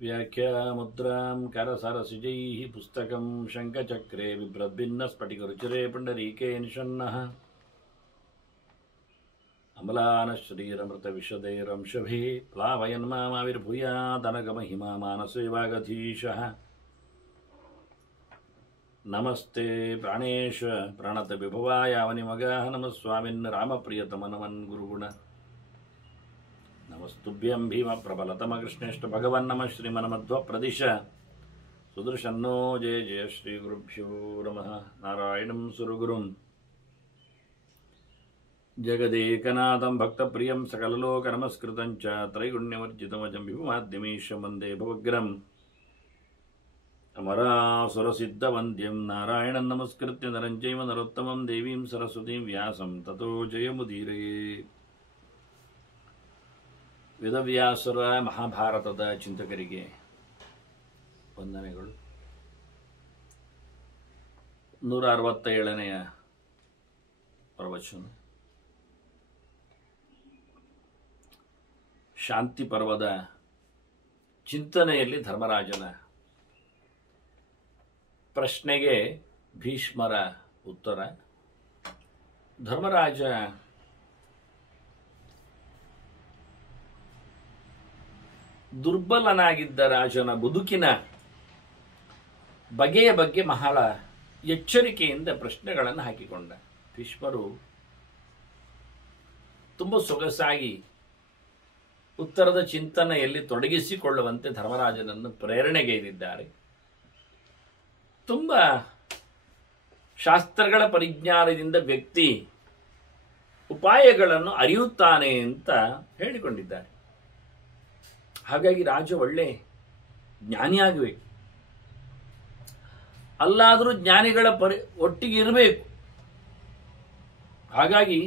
व्याख्यामुद्रां करसरसिजैः पुस्तकं शङ्खचक्रे बिभ्रद्भिन्नस्फटिकरुचिरे पुण्डरीके निषण्णः अमलानश्रीरमृतविशदैरंशभिः प्लावयन् मामाविर्भूयादनगमहिमा मानसे वागधीशः नमस्ते प्राणेश प्रणतविभवाय अवनिमगाः नमः स्वामिन् रामप्रियतमनमन् गुरुगुण नमस्तुभ्यं भीमप्रबलतमकृष्णेष्ट भगवन् नमः श्रीमन्मध्वप्रदिश सुदर्शन्नो जय जय श्रीगुरुभ्यो नमः नारायणं सुरगुरुं जगदेकनाथं भक्तप्रियं सकललोकनमस्कृतं च त्रैगुण्यवर्जितमजं विभुमाद्यमीशं वन्दे भवग्रम् अमरासुरसिद्धवन्द्यं नारायणं नमस्कृत्य नरं चैव नरोत्तमं देवीं सरस्वतीं व्यासं ततो जयमुदीरये ವೇದವ್ಯಾಸರ ಮಹಾಭಾರತದ ಚಿಂತಕರಿಗೆ ವಂದನೆಗಳು. 167ನೇ ಪ್ರವಚನ ಶಾಂತಿ ಪರ್ವದ ಚಿಂತನೆಯಲ್ಲಿ ಧರ್ಮರಾಜನ ಪ್ರಶ್ನೆಗೆ ಭೀಷ್ಮರ ಉತ್ತರ. ಧರ್ಮರಾಜ ದುರ್ಬಲನಾಗಿದ್ದ ರಾಜನ ಬದುಕಿನ ಬಗೆಯ ಬಗ್ಗೆ ಬಹಳ ಎಚ್ಚರಿಕೆಯಿಂದ ಪ್ರಶ್ನೆಗಳನ್ನು ಹಾಕಿಕೊಂಡ. ಭೀಷ್ಮರು ತುಂಬ ಸೊಗಸಾಗಿ ಉತ್ತರದ ಚಿಂತನೆಯಲ್ಲಿ ತೊಡಗಿಸಿಕೊಳ್ಳುವಂತೆ ಧರ್ಮರಾಜನನ್ನು ಪ್ರೇರಣೆಗೈದಿದ್ದಾರೆ. ತುಂಬ ಶಾಸ್ತ್ರಗಳ ಪರಿಜ್ಞಾನದಿಂದ ವ್ಯಕ್ತಿ ಉಪಾಯಗಳನ್ನು ಅರಿಯುತ್ತಾನೆ ಅಂತ ಹೇಳಿಕೊಂಡಿದ್ದಾರೆ. ಹಾಗಾಗಿ ರಾಜ ಒಳ್ಳೆ ಜ್ಞಾನಿಯಾಗಬೇಕು, ಅಲ್ಲಾದರೂ ಜ್ಞಾನಿಗಳ ಒಟ್ಟಿಗೆ ಇರಬೇಕು. ಹಾಗಾಗಿ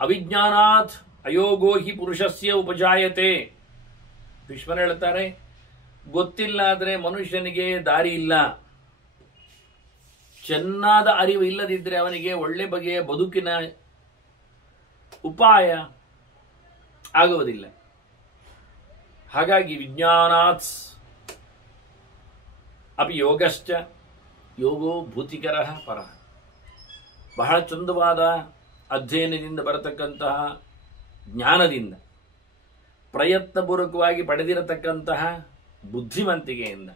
ಅವಿಜ್ಞಾನಾತ್ ಅಯೋಗೋ ಹಿ ಪುರುಷಸ್ಯ ಉಪಜಾಯತೆ. ಭೀಷ್ಮರು ಹೇಳ್ತಾರೆ, ಗೊತ್ತಿಲ್ಲ ಆದರೆ ಮನುಷ್ಯನಿಗೆ ದಾರಿ ಇಲ್ಲ. ಚೆನ್ನಾದ ಅರಿವು ಇಲ್ಲದಿದ್ದರೆ ಅವನಿಗೆ ಒಳ್ಳೆ ಬಗೆಯ ಬದುಕಿನ ಉಪಾಯ ಆಗುವುದಿಲ್ಲ. ಹಾಗಾಗಿ ವಿಜ್ಞಾನಾತ್ ಅಪಿ ಯೋಗಶ್ಚ ಯೋಗೋ ಭೂತಿಕರಃ ಪರಃ. ಬಹಳ ಚಂದವಾದ ಅಧ್ಯಯನದಿಂದ ಬರತಕ್ಕಂತಹ ಜ್ಞಾನದಿಂದ, ಪ್ರಯತ್ನಪೂರ್ವಕವಾಗಿ ಪಡೆದಿರತಕ್ಕಂತಹ ಬುದ್ಧಿವಂತಿಕೆಯಿಂದ,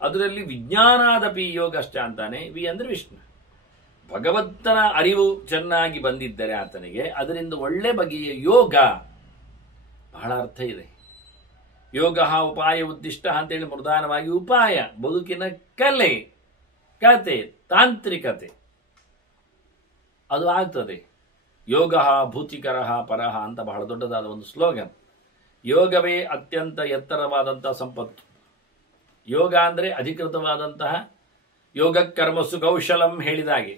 ಅದರಲ್ಲಿ ವಿಜ್ಞಾನಾದಪಿ ಯೋಗಶ್ಚ ಅಂತಾನೆ. ವಿ ಅಂದರೆ ವಿಷ್ಣು. ಭಗವಂತನ ಅರಿವು ಚೆನ್ನಾಗಿ ಬಂದಿದ್ದರೆ ಆತನಿಗೆ ಅದರಿಂದ ಒಳ್ಳೆ ಬಗೆಯ ಯೋಗ, ಬಹಳ ಅರ್ಥ ಇದೆ. ಯೋಗ ಉಪಾಯ ಉದ್ದಿಷ್ಟ ಅಂತೇಳಿ ಪ್ರಧಾನವಾಗಿ ಉಪಾಯ, ಬದುಕಿನ ಕಲೆ, ಕತೆ, ತಾಂತ್ರಿಕತೆ ಅದು ಆಗ್ತದೆ. ಯೋಗ ಭೂತಿಕರ ಪರಹ ಅಂತ ಬಹಳ ದೊಡ್ಡದಾದ ಒಂದು ಸ್ಲೋಗನ್. ಯೋಗವೇ ಅತ್ಯಂತ ಎತ್ತರವಾದಂತಹ ಸಂಪತ್ತು. ಯೋಗ ಅಂದರೆ ಅಧಿಕೃತವಾದಂತಹ ಯೋಗ ಕರ್ಮಸು ಕೌಶಲಂ ಹೇಳಿದಾಗೆ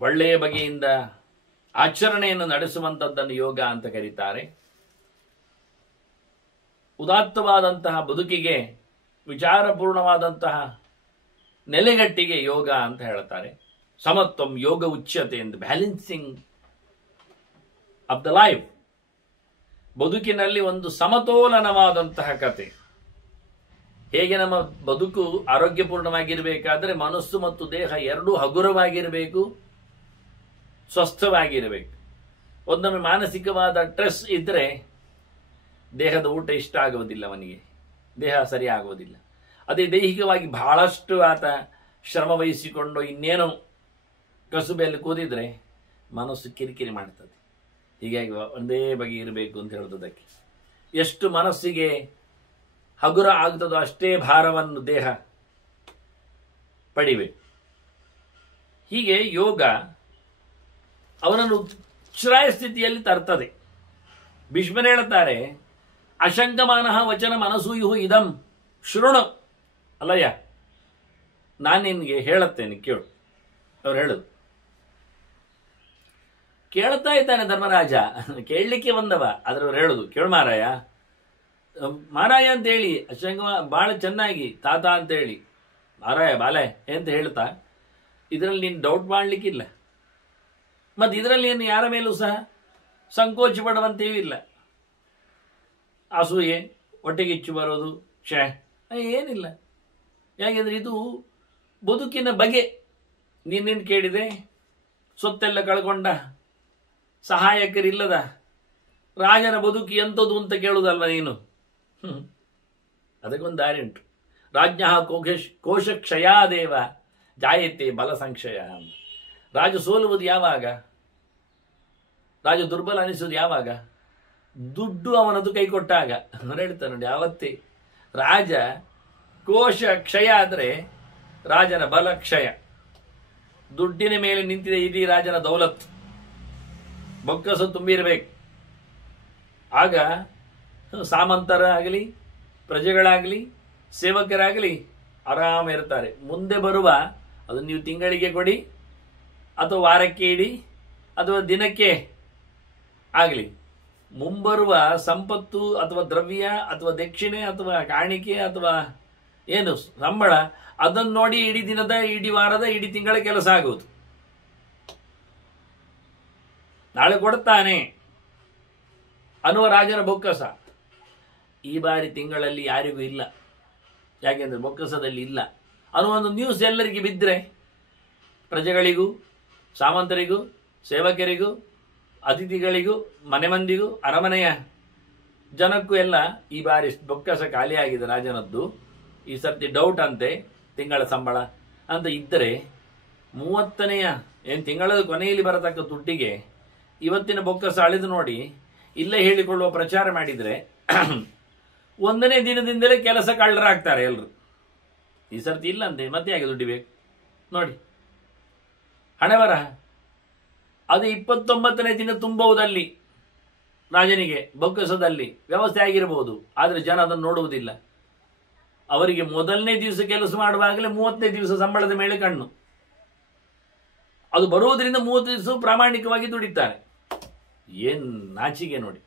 ಒಳ್ಳೆಯ ಬಗೆಯಿಂದ ಆಚರಣೆಯನ್ನು ನಡೆಸುವಂಥದ್ದನ್ನು ಯೋಗ ಅಂತ ಕರೀತಾರೆ. ಉದಾತ್ತವಾದಂತಹ ಬದುಕಿಗೆ, ವಿಚಾರಪೂರ್ಣವಾದಂತಹ ನೆಲೆಗಟ್ಟಿಗೆ ಯೋಗ ಅಂತ ಹೇಳ್ತಾರೆ. ಸಮತ್ವಂ ಯೋಗ ಉಚ್ಯತೆ ಎಂದು, ಬ್ಯಾಲೆನ್ಸಿಂಗ್ ಆಫ್ ದ ಲೈಫ್. ಬದುಕಿನಲ್ಲಿ ಒಂದು ಸಮತೋಲನವಾದಂತಹ ಕತೆ. ಹೇಗೆ ನಮ್ಮ ಬದುಕು ಆರೋಗ್ಯಪೂರ್ಣವಾಗಿರಬೇಕಾದ್ರೆ ಮನಸ್ಸು ಮತ್ತು ದೇಹ ಎರಡೂ ಹಗುರವಾಗಿರಬೇಕು, ಸ್ವಸ್ಥವಾಗಿರಬೇಕು. ಒಂದೊಮ್ಮೆ ಮಾನಸಿಕವಾದ ಸ್ಟ್ರೆಸ್ ಇದ್ದರೆ ದೇಹದ ಊಟ ಇಷ್ಟ ಆಗುವುದಿಲ್ಲ, ಅವನಿಗೆ ದೇಹ ಸರಿ ಆಗುವುದಿಲ್ಲ. ಅದೇ ದೈಹಿಕವಾಗಿ ಬಹಳಷ್ಟು ಆತ ಶ್ರಮ ವಹಿಸಿಕೊಂಡು ಇನ್ನೇನು ಕಸುಬೆಯಲ್ಲಿ ಕೂದಿದ್ರೆ ಮನಸ್ಸು ಕಿರಿಕಿರಿ ಮಾಡ್ತದೆ. ಹೀಗಾಗಿ ಒಂದೇ ಬಗೆ ಇರಬೇಕು ಅಂತ ಹೇಳುವುದಕ್ಕೆ. ಎಷ್ಟು ಮನಸ್ಸಿಗೆ ಹಗುರ ಆಗ್ತದೋ ಅಷ್ಟೇ ಭಾರವನ್ನು ದೇಹ ಪಡಿಬೇಕು. ಹೀಗೆ ಯೋಗ ಅವನನ್ನು ಉಚ್ಛ್ರಾಯ ಸ್ಥಿತಿಯಲ್ಲಿ ತರ್ತದೆ. ಭೀಷ್ಮರು ಹೇಳುತ್ತಾರೆ, ಅಶಂಕಮಾನಃ ವಚನ ಮನಸೂಯು ಇದಂ ಶೃಣು. ಅಲ್ಲಯ್ಯ, ನಾನು ನಿನಗೆ ಹೇಳುತ್ತೇನೆ ಕೇಳು. ಅವ್ರು ಹೇಳುದು ಕೇಳ್ತಾ ಇದ್ದಾನೆ ಧರ್ಮರಾಜ, ಕೇಳಲಿಕ್ಕೆ ಬಂದವ. ಆದ್ರೆ ಹೇಳುದು ಕೇಳು ಮಾರಾಯ, ಮಾರಾಯ ಅಂತ ಹೇಳಿ ಅಶಂಕ ಬಹಳ ಚೆನ್ನಾಗಿ ತಾತ ಅಂತ ಹೇಳಿ ಮಾರಾಯ ಬಾಲೆ ಅಂತ ಹೇಳ್ತಾ, ಇದರಲ್ಲಿ ನೀನು ಡೌಟ್ ಮಾಡಲಿಕ್ಕಿಲ್ಲ. ಮತ್ತು ಇದರಲ್ಲಿ ಏನು ಯಾರ ಮೇಲೂ ಸಹ ಸಂಕೋಚ ಪಡುವಂತೆಯೂ ಇಲ್ಲ. ಅಸೂಯೆ, ಹೊಟ್ಟೆಗಿಚ್ಚು ಬರೋದು, ಏನಿಲ್ಲ. ಯಾಕೆಂದ್ರೆ ಇದು ಬದುಕಿನ ಬಗೆ. ನೀನೇನು ಕೇಳಿದೆ? ಸೊತ್ತೆಲ್ಲ ಕಳ್ಕೊಂಡ, ಸಹಾಯಕರಿಲ್ಲದ ರಾಜನ ಬದುಕಿ ಎಂಥದ್ದು ಅಂತ ಕೇಳುವುದಲ್ವ ನೀನು? ಅದಕ್ಕೊಂದು ದಾರಿ ಉಂಟು. ರಾಜ್ಞ ಕೋಶ ಕ್ಷಯಾದೇವ ಜಾಯತೆ ಬಲ ಸಂಕ್ಷಯ. ರಾಜ ಸೋಲುವುದು ಯಾವಾಗ? ರಾಜ ದುರ್ಬಲ ಅನಿಸುವುದು ಯಾವಾಗ? ದುಡ್ಡು ಅವನದು ಕೈ ಕೊಟ್ಟಾಗ. ನಾನು ಹೇಳ್ತಾನೆ ನೋಡಿ, ಯಾವತ್ತೇ ರಾಜ ಕೋಶ ಕ್ಷಯ ಆದರೆ ರಾಜನ ಬಲ ಕ್ಷಯ. ದುಡ್ಡಿನ ಮೇಲೆ ನಿಂತಿದೆ ಇಡೀ ರಾಜನ ದೌಲತ್, ಬೊಕ್ಕಸ ತುಂಬಿರಬೇಕು. ಆಗ ಸಾಮಂತರಾಗಲಿ, ಪ್ರಜೆಗಳಾಗಲಿ, ಸೇವಕರಾಗಲಿ ಆರಾಮ ಇರ್ತಾರೆ. ಮುಂದೆ ಬರುವ ಅದು ನೀವು ತಿಂಗಳಿಗೆ ಕೊಡಿ, ಅಥವಾ ವಾರಕ್ಕೆ ಇಡಿ, ಅಥವಾ ದಿನಕ್ಕೆ ಆಗಲಿ, ಮುಂಬರುವ ಸಂಪತ್ತು ಅಥವಾ ದ್ರವ್ಯ ಅಥವಾ ದಕ್ಷಿಣೆ ಅಥವಾ ಕಾಣಿಕೆ ಅಥವಾ ಏನು ಸಂಬಳ, ಅದನ್ನು ನೋಡಿ ಇಡೀ ದಿನದ, ಇಡೀ ವಾರದ, ಇಡೀ ತಿಂಗಳ ಕೆಲಸ ಆಗುವುದು. ನಾಳೆ ಕೊಡ್ತಾನೆ ಅನ್ನುವ ರಾಜನ ಬೊಕ್ಕಸ ಈ ಬಾರಿ ತಿಂಗಳಲ್ಲಿ ಯಾರಿಗೂ ಇಲ್ಲ. ಯಾಕೆಂದ್ರೆ ಬೊಕ್ಕಸದಲ್ಲಿ ಇಲ್ಲ ಅನ್ನುವ ಒಂದು ನ್ಯೂಸ್ ಎಲ್ಲರಿಗೆ ಬಿದ್ದರೆ, ಪ್ರಜೆಗಳಿಗೂ, ಸಾಮಂತರಿಗೂ, ಸೇವಕರಿಗೂ, ಅತಿಥಿಗಳಿಗೂ, ಮನೆ ಮಂದಿಗೂ, ಅರಮನೆಯ ಜನಕ್ಕೂ ಎಲ್ಲ ಈ ಬಾರಿ ಬೊಕ್ಕಸ ಖಾಲಿಯಾಗಿದೆ ರಾಜನದ್ದು. ಈ ಸರ್ತಿ ಡೌಟ್ ಅಂತೆ ತಿಂಗಳ ಸಂಬಳ ಅಂತ ಇದ್ದರೆ, 30ನೆಯ ತಿಂಗಳ ಕೊನೆಯಲ್ಲಿ ಬರತಕ್ಕ ದುಡ್ಡಿಗೆ ಇವತ್ತಿನ ಬೊಕ್ಕಸ ಅಳೆದು ನೋಡಿ ಇಲ್ಲೇ ಹೇಳಿಕೊಳ್ಳುವ ಪ್ರಚಾರ ಮಾಡಿದರೆ 1ನೇ ದಿನದಿಂದಲೇ ಕೆಲಸ ಕಳ್ಳರಾಗ್ತಾರೆ ಎಲ್ಲರೂ. ಈ ಸರ್ತಿ ಇಲ್ಲ ಅಂತೆ, ಮತ್ತೆ ಯಾಕೆ ದುಡ್ಡು ಬೇಕು ನೋಡಿ. ಹಣೆ ಬರಹ ಅದು 29ನೇ ದಿನ ತುಂಬುವುದಲ್ಲಿ ರಾಜನಿಗೆ ಬೊಕ್ಕಸದಲ್ಲಿ ವ್ಯವಸ್ಥೆ ಆಗಿರಬಹುದು. ಆದರೆ ಜನ ಅದನ್ನು ನೋಡುವುದಿಲ್ಲ. ಅವರಿಗೆ ಮೊದಲನೇ ದಿವಸ ಕೆಲಸ ಮಾಡುವಾಗಲೇ 30ನೇ ದಿವಸ ಸಂಬಳದ ಮೇಲೆ ಕಣ್ಣು. ಅದು ಬರುವುದರಿಂದ 30 ದಿವಸ ಪ್ರಾಮಾಣಿಕವಾಗಿ ದುಡಿತಾರೆ. ಏನ್ ನಾಚಿಗೆ ನೋಡಿ.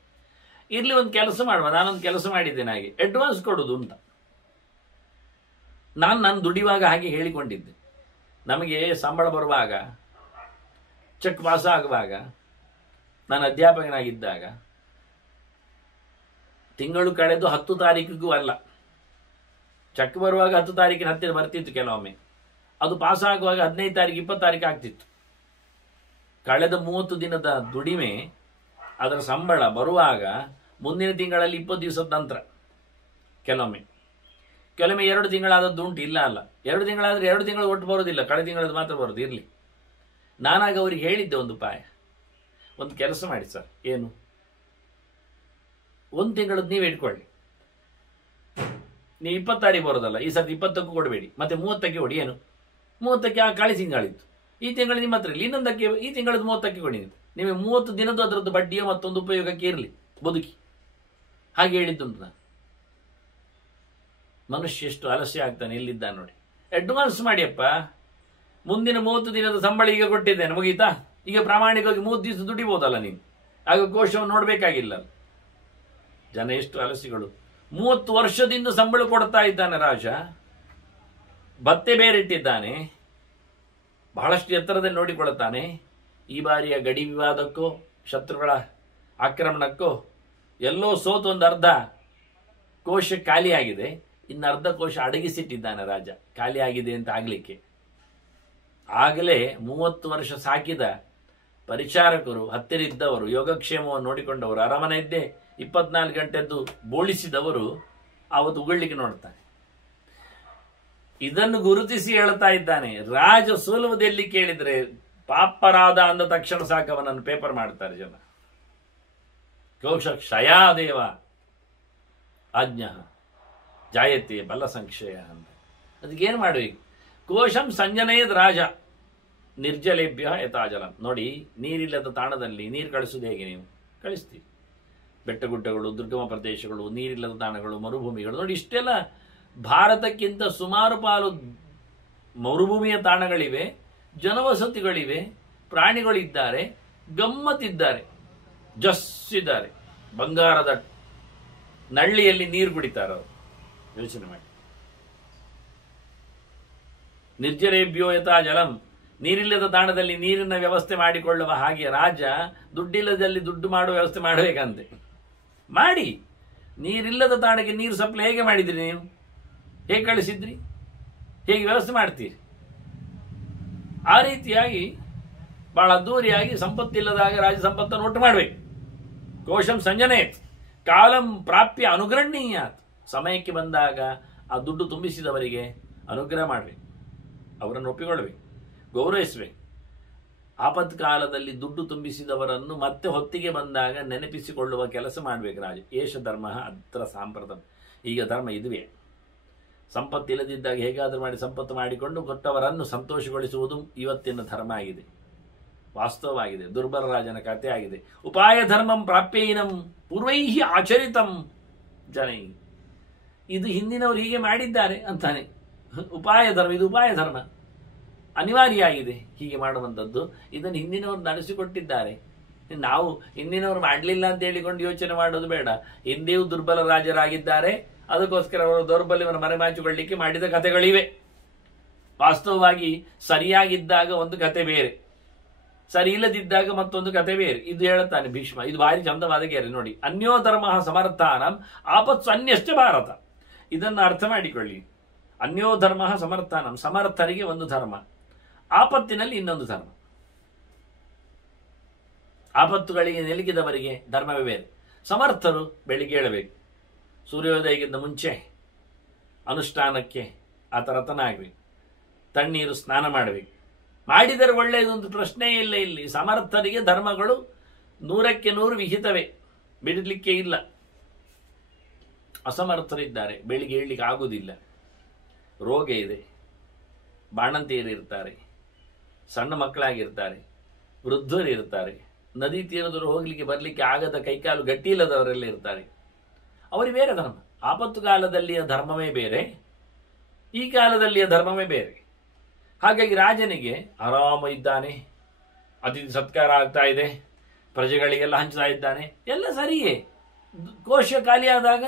ಇರ್ಲಿ, ಒಂದು ಕೆಲಸ ಮಾಡುವ, ನಾನೊಂದು ಕೆಲಸ ಮಾಡಿದ್ದೇನೆ, ಹಾಗೆ ಅಡ್ವಾನ್ಸ್ ಕೊಡುದು ಅಂತ ನಾನು ದುಡಿಯುವಾಗ ಹಾಗೆ ಹೇಳಿಕೊಂಡಿದ್ದೆ. ನಮಗೆ ಸಂಬಳ ಬರುವಾಗ, ಚೆಕ್ ಪಾಸ್ ಆಗುವಾಗ, ನಾನು ಅಧ್ಯಾಪಕನಾಗಿದ್ದಾಗ ತಿಂಗಳು ಕಳೆದು 10 ತಾರೀಕಿಗೂ ಅಲ್ಲ, ಚೆಕ್ ಬರುವಾಗ 10 ತಾರೀಕಿನ ಹತ್ತಿರ ಬರ್ತಿತ್ತು ಕೆಲವೊಮ್ಮೆ. ಅದು ಪಾಸ್ ಆಗುವಾಗ 15 ತಾರೀಕು 20 ತಾರೀಕು ಆಗ್ತಿತ್ತು. ಕಳೆದ 30 ದಿನದ ದುಡಿಮೆ ಅದರ ಸಂಬಳ ಬರುವಾಗ ಮುಂದಿನ ತಿಂಗಳಲ್ಲಿ 20 ದಿವಸದ ನಂತರ, ಕೆಲವೊಮ್ಮೆ 2 ತಿಂಗಳಾದದ್ದು ಉಂಟು, ಇಲ್ಲ ಅಲ್ಲ. 2 ತಿಂಗಳಾದ್ರೆ 2 ತಿಂಗಳು ಒಟ್ಟು ಬರೋದಿಲ್ಲ, ಕಳೆದ ತಿಂಗಳದ್ದು ಮಾತ್ರ ಬರೋದು. ಇರಲಿ, ನಾನಾಗ ಅವ್ರಿಗೆ ಹೇಳಿದ್ದೆ ಒಂದು ಉಪಾಯ, ಒಂದು ಕೆಲಸ ಮಾಡಿ ಸರ್. ಏನು? 1 ತಿಂಗಳದ್ದು ನೀವು ಇಟ್ಕೊಳ್ಳಿ. ನೀವು 20 ತಾರೀಕು ಬರೋದಲ್ಲ, ಈ ಸರ್ತಿ 20ಕ್ಕೂ ಕೊಡಬೇಡಿ, ಮತ್ತೆ 30ಕ್ಕೆ ಕೊಡಿ. ಏನು 30ಕ್ಕೆ? ಆ ಕಾಳಿ ತಿಂಗಳಿತ್ತು, ಈ ತಿಂಗಳು ನಿಮ್ಮ ಹತ್ರ ಇಲ್ಲಿ, ಇನ್ನೊಂದಕ್ಕೆ ಈ ತಿಂಗಳದ್ದು 30ಕ್ಕೆ ಕೊಡಿ. ನಿಮಗೆ 30 ದಿನದ್ದು ಅದರದ್ದು ಬಡ್ಡಿಯ ಮತ್ತೊಂದು ಉಪಯೋಗಕ್ಕೆ ಇರಲಿ, ಬದುಕಿ. ಹಾಗೆ ಹೇಳಿದ್ದುಂಟು ನಾನು. ಮನುಷ್ಯ ಎಷ್ಟು ಆಲಸ್ಯ ಆಗ್ತಾನೆ, ಎಲ್ಲಿದ್ದಾನೆ ನೋಡಿ. ಅಡ್ವಾನ್ಸ್ ಮಾಡಿಯಪ್ಪ, ಮುಂದಿನ 30 ದಿನದ ಸಂಬಳ ಈಗ ಕೊಟ್ಟಿದ್ದೇನೆ, ಮುಗೀತಾ? ಈಗ ಪ್ರಾಮಾಣಿಕವಾಗಿ 30 ದಿವಸ ದುಡಿಬಹುದಲ್ಲ ನೀನು, ಆಗ ಕೋಶವನ್ನು ನೋಡಬೇಕಾಗಿಲ್ಲ. ಜನ ಎಷ್ಟು ಆಲಸ್ಯಗಳು. 30 ವರ್ಷದಿಂದ ಸಂಬಳ ಕೊಡ್ತಾ ಇದ್ದಾನೆ ರಾಜ, ಭತ್ತೆ ಬೇರೆ ಇಟ್ಟಿದ್ದಾನೆ, ಬಹಳಷ್ಟು ಎತ್ತರದಲ್ಲಿ ನೋಡಿಕೊಳ್ಳುತ್ತಾನೆ. ಈ ಬಾರಿಯ ಗಡಿ ವಿವಾದಕ್ಕೋ ಶತ್ರುಗಳ ಆಕ್ರಮಣಕ್ಕೋ ಎಲ್ಲೋ ಸೋತು ಒಂದು ಅರ್ಧ ಕೋಶ ಖಾಲಿಯಾಗಿದೆ, ಇನ್ನು ಅರ್ಧ ಕೋಶ ಅಡಗಿಸಿಟ್ಟಿದ್ದಾನೆ ರಾಜ, ಖಾಲಿಯಾಗಿದೆ ಅಂತ ಆಗ್ಲಿಕ್ಕೆ. ಆಗಲೇ 30 ವರ್ಷ ಸಾಕಿದ ಪರಿಚಾರಕರು, ಹತ್ತಿರ ಇದ್ದವರು, ಯೋಗಕ್ಷೇಮವನ್ನು ನೋಡಿಕೊಂಡವರು, ಅರಮನೆಯದ್ದೇ 24 ಗಂಟೆದ್ದು ಬೋಳಿಸಿದವರು ಅವತ್ತು ಉಗುಳ್ಲಿಕ್ಕೆ ನೋಡ್ತಾನೆ. ಇದನ್ನು ಗುರುತಿಸಿ ಹೇಳ್ತಾ ಇದ್ದಾನೆ, ರಾಜ ಸೋಲುವುದೆಲ್ಲಿ ಕೇಳಿದ್ರೆ ಪಾಪರಾಧ ಅಂದ ತಕ್ಷಣ ಸಾಕು ಅವನನ್ನು ಪೇಪರ್ ಮಾಡ್ತಾರೆ ಜನ. ಕೋಶ ಕ್ಷಯಾದೇವ ಆಜ್ಞ ಜಾಯತೆ ಬಲ ಸಂಕ್ಷಯ ಅಂತ. ಅದಕ್ಕೇನು ಮಾಡುವ? ಕೋಶಂ ಸಂಜನೆಯದ ರಾಜ ನಿರ್ಜಲೇಭ್ಯ ಯಥಾಜಲಂ. ನೋಡಿ, ನೀರಿಲ್ಲದ ತಾಣದಲ್ಲಿ ನೀರು ಕಳಿಸುವುದು ಹೇಗೆ? ನೀವು ಕಳಿಸ್ತೀರಿ. ಬೆಟ್ಟಗುಡ್ಡಗಳು, ದುರ್ಗಮ ಪ್ರದೇಶಗಳು, ನೀರಿಲ್ಲದ ತಾಣಗಳು, ಮರುಭೂಮಿಗಳು. ನೋಡಿ, ಇಷ್ಟೆಲ್ಲ ಭಾರತಕ್ಕಿಂತ ಸುಮಾರು ಪಾಲು ಮರುಭೂಮಿಯ ತಾಣಗಳಿವೆ, ಜನವಸತಿಗಳಿವೆ, ಪ್ರಾಣಿಗಳಿದ್ದಾರೆ, ಗಮ್ಮತ್ತಿದ್ದಾರೆ, ಜಸ್ಸಿದ್ದಾರೆ. ಬಂಗಾರದ ನಳ್ಳಿಯಲ್ಲಿ ನೀರು ಕುಡಿತಾರೆ ಅವರು. ಯೋಚನೆ ಮಾಡಿ. ನಿರ್ಜರೇಭ್ಯೋ ಯಥಾ ಜಲಂ ನೀರಿಲ್ಲದ ತಾಣದಲ್ಲಿ ನೀರಿನ ವ್ಯವಸ್ಥೆ ಮಾಡಿಕೊಳ್ಳುವ ಹಾಗೆ ರಾಜ ದುಡ್ಡಿಲ್ಲದಲ್ಲಿ ದುಡ್ಡು ಮಾಡುವ ವ್ಯವಸ್ಥೆ ಮಾಡಬೇಕಂತೆ. ಮಾಡಿ. ನೀರಿಲ್ಲದ ತಾಣಕ್ಕೆ ನೀರು ಸಪ್ಲೈ ಹೇಗೆ ಮಾಡಿದ್ರಿ ನೀವು? ಹೇಗೆ ಕಳಿಸಿದ್ರಿ? ಹೇಗೆ ವ್ಯವಸ್ಥೆ ಮಾಡ್ತೀರಿ? ಆ ರೀತಿಯಾಗಿ ಬಹಳ ಅದ್ದೂರಿಯಾಗಿ ಸಂಪತ್ತಿಲ್ಲದಾಗ ರಾಜ ಸಂಪತ್ತನ್ನು ಒಟ್ಟು ಮಾಡಬೇಕು. ಕೋಶಂ ಸಂಜನೇತ್ ಕಾಲಂ ಪ್ರಾಪ್ಯ ಅನುಗ್ರಹಣೀಯಾತ್. ಸಮಯಕ್ಕೆ ಬಂದಾಗ ಆ ದುಡ್ಡು ತುಂಬಿಸಿದವರಿಗೆ ಅನುಗ್ರಹ ಮಾಡಬೇಕು, ಅವರನ್ನು ಒಪ್ಪಿಕೊಳ್ಳಬೇಕು, ಗೌರವಿಸಬೇಕು. ಆಪತ್ಕಾಲದಲ್ಲಿ ದುಡ್ಡು ತುಂಬಿಸಿದವರನ್ನು ಮತ್ತೆ ಹೊತ್ತಿಗೆ ಬಂದಾಗ ನೆನಪಿಸಿಕೊಳ್ಳುವ ಕೆಲಸ ಮಾಡಬೇಕು ರಾಜ. ಏಷ ಧರ್ಮ ಅತ್ರ ಸಾಂಪ್ರದಾಯ. ಈಗ ಧರ್ಮ ಇದುವೇ. ಸಂಪತ್ತಿಲ್ಲದಿದ್ದಾಗ ಹೇಗಾದರೂ ಮಾಡಿ ಸಂಪತ್ತು ಮಾಡಿಕೊಂಡು ಕೊಟ್ಟವರನ್ನು ಸಂತೋಷಗೊಳಿಸುವುದು ಇವತ್ತಿನ ಧರ್ಮ ಆಗಿದೆ, ವಾಸ್ತವವಾಗಿದೆ. ದುರ್ಬಲ ರಾಜನ ಕಥೆ ಆಗಿದೆ. ಉಪಾಯ ಧರ್ಮಂ ಪ್ರಾಪ್ಯೈನಂ ಪೂರ್ವೈಹಿ ಆಚರಿತಂ ಜನೈ. ಇದು ಹಿಂದಿನವರು ಹೀಗೆ ಮಾಡಿದ್ದಾರೆ ಅಂತಾನೆ. ಉಪಾಯ ಧರ್ಮ, ಇದು ಉಪಾಯ ಧರ್ಮ, ಅನಿವಾರ್ಯ ಆಗಿದೆ ಹೀಗೆ ಮಾಡುವಂಥದ್ದು. ಇದನ್ನು ಹಿಂದಿನವರು ನಡೆಸಿಕೊಟ್ಟಿದ್ದಾರೆ. ನಾವು ಹಿಂದಿನವರು ಮಾಡಲಿಲ್ಲ ಅಂತ ಹೇಳಿಕೊಂಡು ಯೋಚನೆ ಮಾಡೋದು ಬೇಡ. ಹಿಂದೆಯೂ ದುರ್ಬಲ ರಾಜರಾಗಿದ್ದಾರೆ, ಅದಕ್ಕೋಸ್ಕರ ಅವರು ದೌರ್ಬಲ್ಯವನ್ನು ಮರೆಮಾಚಿಕೊಳ್ಳಿಕ್ಕೆ ಮಾಡಿದ ಕಥೆಗಳಿವೆ. ವಾಸ್ತವವಾಗಿ ಸರಿಯಾಗಿದ್ದಾಗ ಒಂದು ಕತೆ ಬೇರೆ, ಸರಿ ಇಲ್ಲದಿದ್ದಾಗ ಮತ್ತೊಂದು ಕತೆ ಬೇರೆ. ಇದು ಹೇಳುತ್ತಾನೆ ಭೀಷ್ಮ. ಇದು ಭಾರಿ ಚಂದವಾದ ಗೆರೆ ನೋಡಿ. ಅನ್ಯೋ ಧರ್ಮ ಸಮರ್ಥಾನಂ ಆಪತ್ಸು ಅನ್ಯಶ್ಚ ಭಾರತ. ಇದನ್ನು ಅರ್ಥ ಮಾಡಿಕೊಳ್ಳಿ. ಅನ್ಯೋ ಧರ್ಮ ಸಮರ್ಥಾನಂ, ಸಮರ್ಥರಿಗೆ ಒಂದು ಧರ್ಮ, ಆಪತ್ತಿನಲ್ಲಿ ಇನ್ನೊಂದು ಧರ್ಮ. ಆಪತ್ತುಗಳಿಗೆ ನೆಲಗಿದವರಿಗೆ ಧರ್ಮವೇ ಬೇರೆ. ಸಮರ್ಥರು ಬೆಳಿಗ್ಗೆ ಏಳಬೇಕು, ಸೂರ್ಯೋದಯಕ್ಕಿಂತ ಮುಂಚೆ ಅನುಷ್ಠಾನಕ್ಕೆ ಆತ ರತನ ಆಗಬೇಕು, ತಣ್ಣೀರು ಸ್ನಾನ ಮಾಡಬೇಕು. ಮಾಡಿದರೆ ಒಳ್ಳೆಯದೊಂದು ಪ್ರಶ್ನೆ ಇಲ್ಲ. ಇಲ್ಲಿ ಸಮರ್ಥರಿಗೆ ಧರ್ಮಗಳು 100ಕ್ಕೆ 100 ವಿಹಿತವೇ, ಬಿಡಲಿಕ್ಕೆ ಇಲ್ಲ. ಅಸಮರ್ಥರಿದ್ದಾರೆ, ಬೆಳಿಗ್ಗೆ ಏಳಲಿಕ್ಕೆ ಆಗುವುದಿಲ್ಲ, ರೋಗ ಇದೆ, ಬಾಣಂತಿಯರು ಇರ್ತಾರೆ, ಸಣ್ಣ ಮಕ್ಕಳಾಗಿರ್ತಾರೆ, ವೃದ್ಧರು ಇರ್ತಾರೆ, ನದಿ ತೀರದವರು ಹೋಗ್ಲಿಕ್ಕೆ ಬರಲಿಕ್ಕೆ ಆಗದ ಕೈಕಾಲು ಗಟ್ಟಿ ಇಲ್ಲದವರೆಲ್ಲ ಇರ್ತಾರೆ. ಅವರಿಗೆ ಬೇರೆ ಧರ್ಮ. ಆಪತ್ತು ಕಾಲದಲ್ಲಿಯ ಧರ್ಮವೇ ಬೇರೆ, ಈ ಕಾಲದಲ್ಲಿಯ ಧರ್ಮವೇ ಬೇರೆ. ಹಾಗಾಗಿ ರಾಜನಿಗೆ ಆರಾಮ ಇದ್ದಾನೆ, ಅತಿಥಿ ಸತ್ಕಾರ ಆಗ್ತಾ ಇದೆ, ಪ್ರಜೆಗಳಿಗೆಲ್ಲ ಹಂಚ್ತಾ ಇದ್ದಾನೆ, ಎಲ್ಲ ಸರಿಯೇ. ಕೋಶ ಖಾಲಿಯಾದಾಗ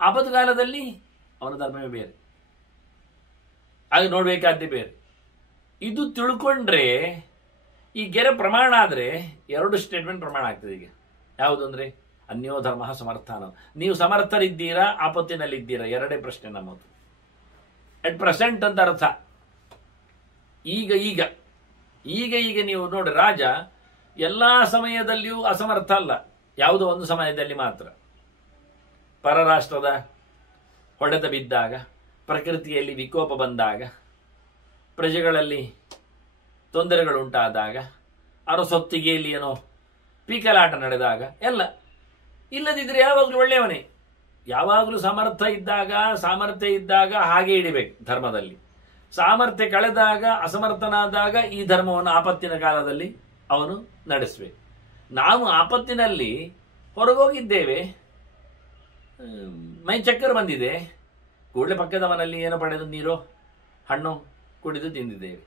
ಆಪತ್ತು ಕಾಲದಲ್ಲಿ ಅವನ ಧರ್ಮವೇ ಬೇರೆ, ಆಗ ನೋಡಬೇಕಾದ್ದೇ ಬೇರೆ. ಇದು ತಿಳ್ಕೊಂಡ್ರೆ ಈ ಗೆರೆ ಪ್ರಮಾಣ ಆದರೆ 2 ಸ್ಟೇಟ್ಮೆಂಟ್ ಪ್ರಮಾಣ ಆಗ್ತದೆ. ಈಗ ಯಾವುದು ಅಂದರೆ ಅನ್ಯೋ ಧರ್ಮ ಸಮರ್ಥಾನ. ನೀವು ಸಮರ್ಥರಿದ್ದೀರಾ, ಆಪತ್ತಿನಲ್ಲಿದ್ದೀರಾ, ಎರಡೇ ಪ್ರಶ್ನೆ ನಮ್ಮದು. ಅಟ್ ಪ್ರೆಸೆಂಟ್ ಅಂತ ಅರ್ಥ. ಈಗ ಈಗ ಈಗ ಈಗ ನೀವು ನೋಡಿ, ರಾಜ ಎಲ್ಲ ಸಮಯದಲ್ಲಿಯೂ ಅಸಮರ್ಥ ಅಲ್ಲ, ಯಾವುದೋ ಒಂದು ಸಮಯದಲ್ಲಿ ಮಾತ್ರ. ಪರರಾಷ್ಟ್ರದ ಹೊಡೆತ ಬಿದ್ದಾಗ, ಪ್ರಕೃತಿಯಲ್ಲಿ ವಿಕೋಪ ಬಂದಾಗ, ಪ್ರಜೆಗಳಲ್ಲಿ ತೊಂದರೆಗಳುಂಟಾದಾಗ, ಅರಸೊತ್ತಿಗೆಯಲ್ಲಿ ಏನೋ ಪೀಕಲಾಟ ನಡೆದಾಗ ಎಲ್ಲ. ಇಲ್ಲದಿದ್ದರೆ ಯಾವಾಗಲೂ ಒಳ್ಳೆಯವನೇ. ಯಾವಾಗಲೂ ಸಾಮರ್ಥ್ಯ ಇದ್ದಾಗ ಹಾಗೆ ಇಡಬೇಕು ಧರ್ಮದಲ್ಲಿ. ಸಾಮರ್ಥ್ಯ ಕಳೆದಾಗ, ಅಸಮರ್ಥನಾದಾಗ ಈ ಧರ್ಮವನ್ನು ಆಪತ್ತಿನ ಕಾಲದಲ್ಲಿ ಅವನು ನಡೆಸಬೇಕು. ನಾವು ಆಪತ್ತಿನಲ್ಲಿ ಹೊರಗೋಗಿದ್ದೇವೆ, ಮೈ ಚಕ್ಕರ್ ಬಂದಿದೆ, ಕೂಡಲೇ ಪಕ್ಕದವನಲ್ಲಿ ಏನೋ ಪಡೆದು ನೀರೋ ಹಣ್ಣು ಕುಡಿದು ತಿಂದಿದ್ದೇವೆ.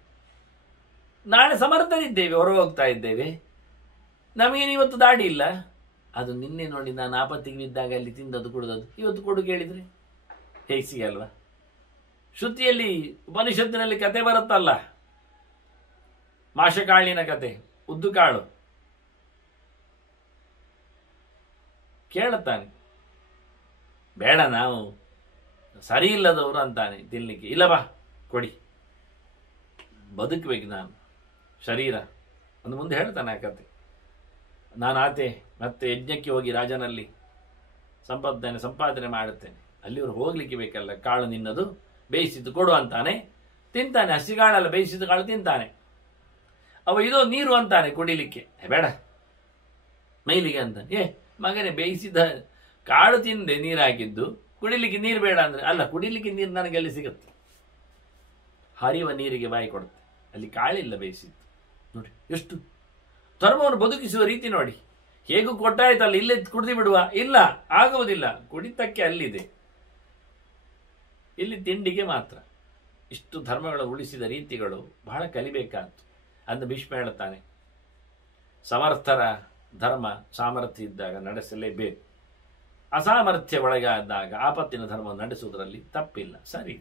ನಾಳೆ ಸಮರ್ಥರಿದ್ದೇವೆ, ಹೊರ ಹೋಗ್ತಾ ಇದ್ದೇವೆ, ನಮಗೇನು ಇವತ್ತು ದಾಡಿ ಇಲ್ಲ. ಅದು ನಿನ್ನೆ ನೋಡಿ ನಾನು ಆಪತ್ತಿಗೆ ಬಿದ್ದಾಗ ಅಲ್ಲಿ ತಿಂದದ್ದು ಕುಡಿದದ್ದು ಇವತ್ತು ಕೊಡು ಕೇಳಿದ್ರೆ ಹೇಗೆ ಸಿಗಲ್ವಾ? ಶ್ರುತಿಯಲ್ಲಿ ಉಪನಿಷತ್ತಿನಲ್ಲಿ ಕತೆ ಬರುತ್ತಲ್ಲ, ಮಾಷಕಾಳಿನ ಕತೆ, ಉದ್ದು ಕಾಳು. ಕೇಳುತ್ತಾನೆ, ಬೇಡ ನಾವು ಸರಿ ಇಲ್ಲದವರು ಅಂತಾನೆ ತಿನ್ಲಿಕ್ಕೆ. ಇಲ್ಲ ಬಾ ಕೊಡಿ, ಬದುಕಬೇಕು ನಾನು, ಶರೀರ ಒಂದು ಮುಂದೆ ಹೇಳ್ತಾನೆ ಆ ಕತೆ. ನಾನು ಆತೆ ಮತ್ತೆ ಯಜ್ಞಕ್ಕೆ ಹೋಗಿ ರಾಜನಲ್ಲಿ ಸಂಪಾದನೆ ಮಾಡುತ್ತೇನೆ, ಅಲ್ಲಿವರು ಹೋಗ್ಲಿಕ್ಕೆ ಬೇಕಲ್ಲ, ಕಾಳು ನಿನ್ನದು ಬೇಯಿಸಿದ್ದು ಕೊಡು ಅಂತಾನೆ. ತಿಂತಾನೆ, ಹಸಿಗಾಳಲ್ಲ ಬೇಯಿಸಿದ ಕಾಳು ತಿಂತಾನೆ. ಅವ ಇದೋ ನೀರು ಅಂತಾನೆ ಕುಡಿಲಿಕ್ಕೆ, ಬೇಡ ಮೈಲಿಗೆ ಅಂತಾನೆ. ಮಗನೇ, ಬೇಯಿಸಿದ ಕಾಳು ತಿಂದೆ ನೀರು ಹಾಕಿದ್ದು, ಕುಡಿಲಿಕ್ಕೆ ನೀರು ಬೇಡ ಅಂದ್ರೆ, ಅಲ್ಲ ಕುಡಿಲಿಕ್ಕೆ ನೀರು ನನಗೆ ಅಲ್ಲಿ ಸಿಗುತ್ತೆ. ಹರಿಯುವ ನೀರಿಗೆ ಬಾಯಿ ಕೊಡುತ್ತೆ, ಅಲ್ಲಿ ಕಾಳಿಲ್ಲ ಬೇಯಿಸಿದ್ದು. ನೋಡಿ ಎಷ್ಟು ಧರ್ಮವನ್ನು ಬದುಕಿಸುವ ರೀತಿ ನೋಡಿ. ಹೇಗೂ ಕೊಟ್ಟಾಯ್ತಲ್ಲ, ಇಲ್ಲೇ ಕುಡಿದು ಬಿಡುವ, ಇಲ್ಲ ಆಗುವುದಿಲ್ಲ, ಕುಡಿತಕ್ಕೆ ಅಲ್ಲಿದೆ, ಇಲ್ಲಿ ತಿಂಡಿಗೆ ಮಾತ್ರ. ಇಷ್ಟು ಧರ್ಮಗಳು ಉಳಿಸಿದ ರೀತಿಗಳು ಬಹಳ ಕಲಿಬೇಕಾದ್ದು ಅಂತ ಭೀಷ್ಮ ಹೇಳುತ್ತಾನೆ. ಸಮರ್ಥರ ಧರ್ಮ ಸಾಮರ್ಥ್ಯ ಇದ್ದಾಗ ನಡೆಸಲೇಬೇಕು. ಅಸಾಮರ್ಥ್ಯ ಒಳಗಾದಾಗ ಆಪತ್ತಿನ ಧರ್ಮವನ್ನು ನಡೆಸುವುದರಲ್ಲಿ ತಪ್ಪಿಲ್ಲ, ಸರಿ.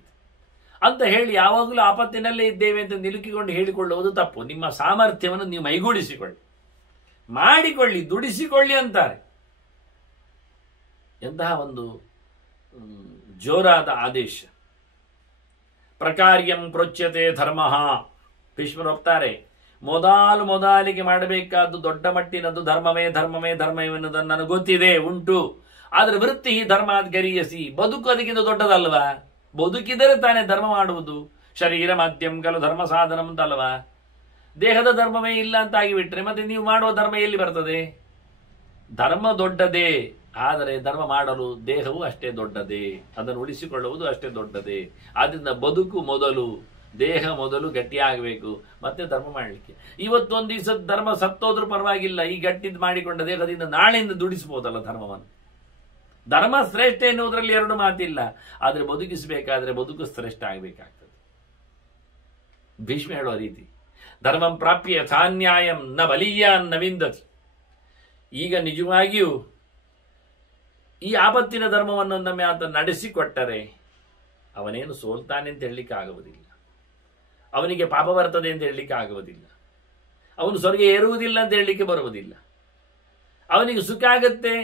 ಅಂತ ಹೇಳಿ ಯಾವಾಗಲೂ ಆಪತ್ತಿನಲ್ಲೇ ಇದ್ದೇವೆ ಅಂತ ನಿಲುಕಿಕೊಂಡು ಹೇಳಿಕೊಳ್ಳುವುದು ತಪ್ಪು. ನಿಮ್ಮ ಸಾಮರ್ಥ್ಯವನ್ನು ನೀವು ಮೈಗೂಡಿಸಿಕೊಳ್ಳಿ, ಮಾಡಿಕೊಳ್ಳಿ, ದುಡಿಸಿಕೊಳ್ಳಿ ಅಂತಾರೆ. ಎಂತಹ ಒಂದು ಜೋರಾದ ಆದೇಶ. ಪ್ರಕಾರ್ಯಂ ಪ್ರೋಚ್ಯತೆ ಧರ್ಮ. ಭೀಷ್ಮರು ಒಪ್ತಾರೆ, ಮೊದಲಿಗೆ ಮಾಡಬೇಕಾದ್ದು ದೊಡ್ಡ ಮಟ್ಟಿನದ್ದು ಧರ್ಮವೇ ಎನ್ನುವುದನ್ನು ನನಗೆ ಗೊತ್ತಿದೆ, ಉಂಟು. ಆದರೆ ವೃತ್ತಿ ಧರ್ಮಾದ್ ಗರೀಯಸಿ, ಬದುಕು ಅದಕ್ಕಿಂತ ದೊಡ್ಡದಲ್ವಾ? ಬದುಕಿದರೆ ತಾನೇ ಧರ್ಮ ಮಾಡುವುದು. ಶರೀರ ಮಾಧ್ಯಮ ಕಲು ಧರ್ಮ ಸಾಧನ ಅಂತಲ್ವಾ? ದೇಹದ ಧರ್ಮವೇ ಇಲ್ಲ ಅಂತ ಆಗಿಬಿಟ್ರೆ ಮತ್ತೆ ನೀವು ಮಾಡುವ ಧರ್ಮ ಎಲ್ಲಿ ಬರ್ತದೆ? ಧರ್ಮ ದೊಡ್ಡದೇ, ಆದರೆ ಧರ್ಮ ಮಾಡಲು ದೇಹವು ಅಷ್ಟೇ ದೊಡ್ಡದೇ, ಅದನ್ನು ಉಳಿಸಿಕೊಳ್ಳುವುದು ಅಷ್ಟೇ ದೊಡ್ಡದೇ. ಆದ್ರಿಂದ ಬದುಕು ಮೊದಲು, ದೇಹ ಮೊದಲು ಗಟ್ಟಿಯಾಗಬೇಕು, ಮತ್ತೆ ಧರ್ಮ ಮಾಡಲಿಕ್ಕೆ. ಇವತ್ತೊಂದು ದಿವಸ ಧರ್ಮ ಸತ್ತೋದ್ರೂ ಪರವಾಗಿಲ್ಲ, ಈ ಗಟ್ಟಿದ್ ಮಾಡಿಕೊಂಡ ದೇಹದಿಂದ ನಾಳೆಯಿಂದ ದುಡಿಸಬಹುದಲ್ಲ ಧರ್ಮವನ್ನು. ಧರ್ಮ ಶ್ರೇಷ್ಠ ಎನ್ನುವುದರಲ್ಲಿ ಎರಡು ಮಾತಿಲ್ಲ, ಆದರೆ ಬದುಕಿಸಬೇಕಾದ್ರೆ ಬದುಕು ಶ್ರೇಷ್ಠ ಆಗಬೇಕಾಗ್ತದೆ. ಭೀಷ್ಮ ಹೇಳುವ ರೀತಿ, ಧರ್ಮಂ ಪ್ರಾಪ್ಯ ಯಥಾನ್ಯಾಯಂ ನ ಬಲೀಯಾನ್ ನ ವಿಂದತಿ. ಈಗ ನಿಜವಾಗಿಯೂ ಈ ಆಪತ್ತಿನ ಧರ್ಮವನ್ನು ಒಮ್ಮೆ ಆತ ನಡೆಸಿಕೊಟ್ಟರೆ ಅವನೇನು ಸೋಲ್ತಾನೆ ಅಂತ ಹೇಳಲಿಕ್ಕೆ ಆಗುವುದಿಲ್ಲ, ಅವನಿಗೆ ಪಾಪ ಬರ್ತದೆ ಅಂತ ಹೇಳಲಿಕ್ಕೆ ಆಗುವುದಿಲ್ಲ, ಅವನು ಸ್ವರ್ಗ ಏರುವುದಿಲ್ಲ ಅಂತ ಹೇಳಲಿಕ್ಕೆ ಬರುವುದಿಲ್ಲ, ಅವನಿಗೆ ಸುಖ ಆಗತ್ತೆ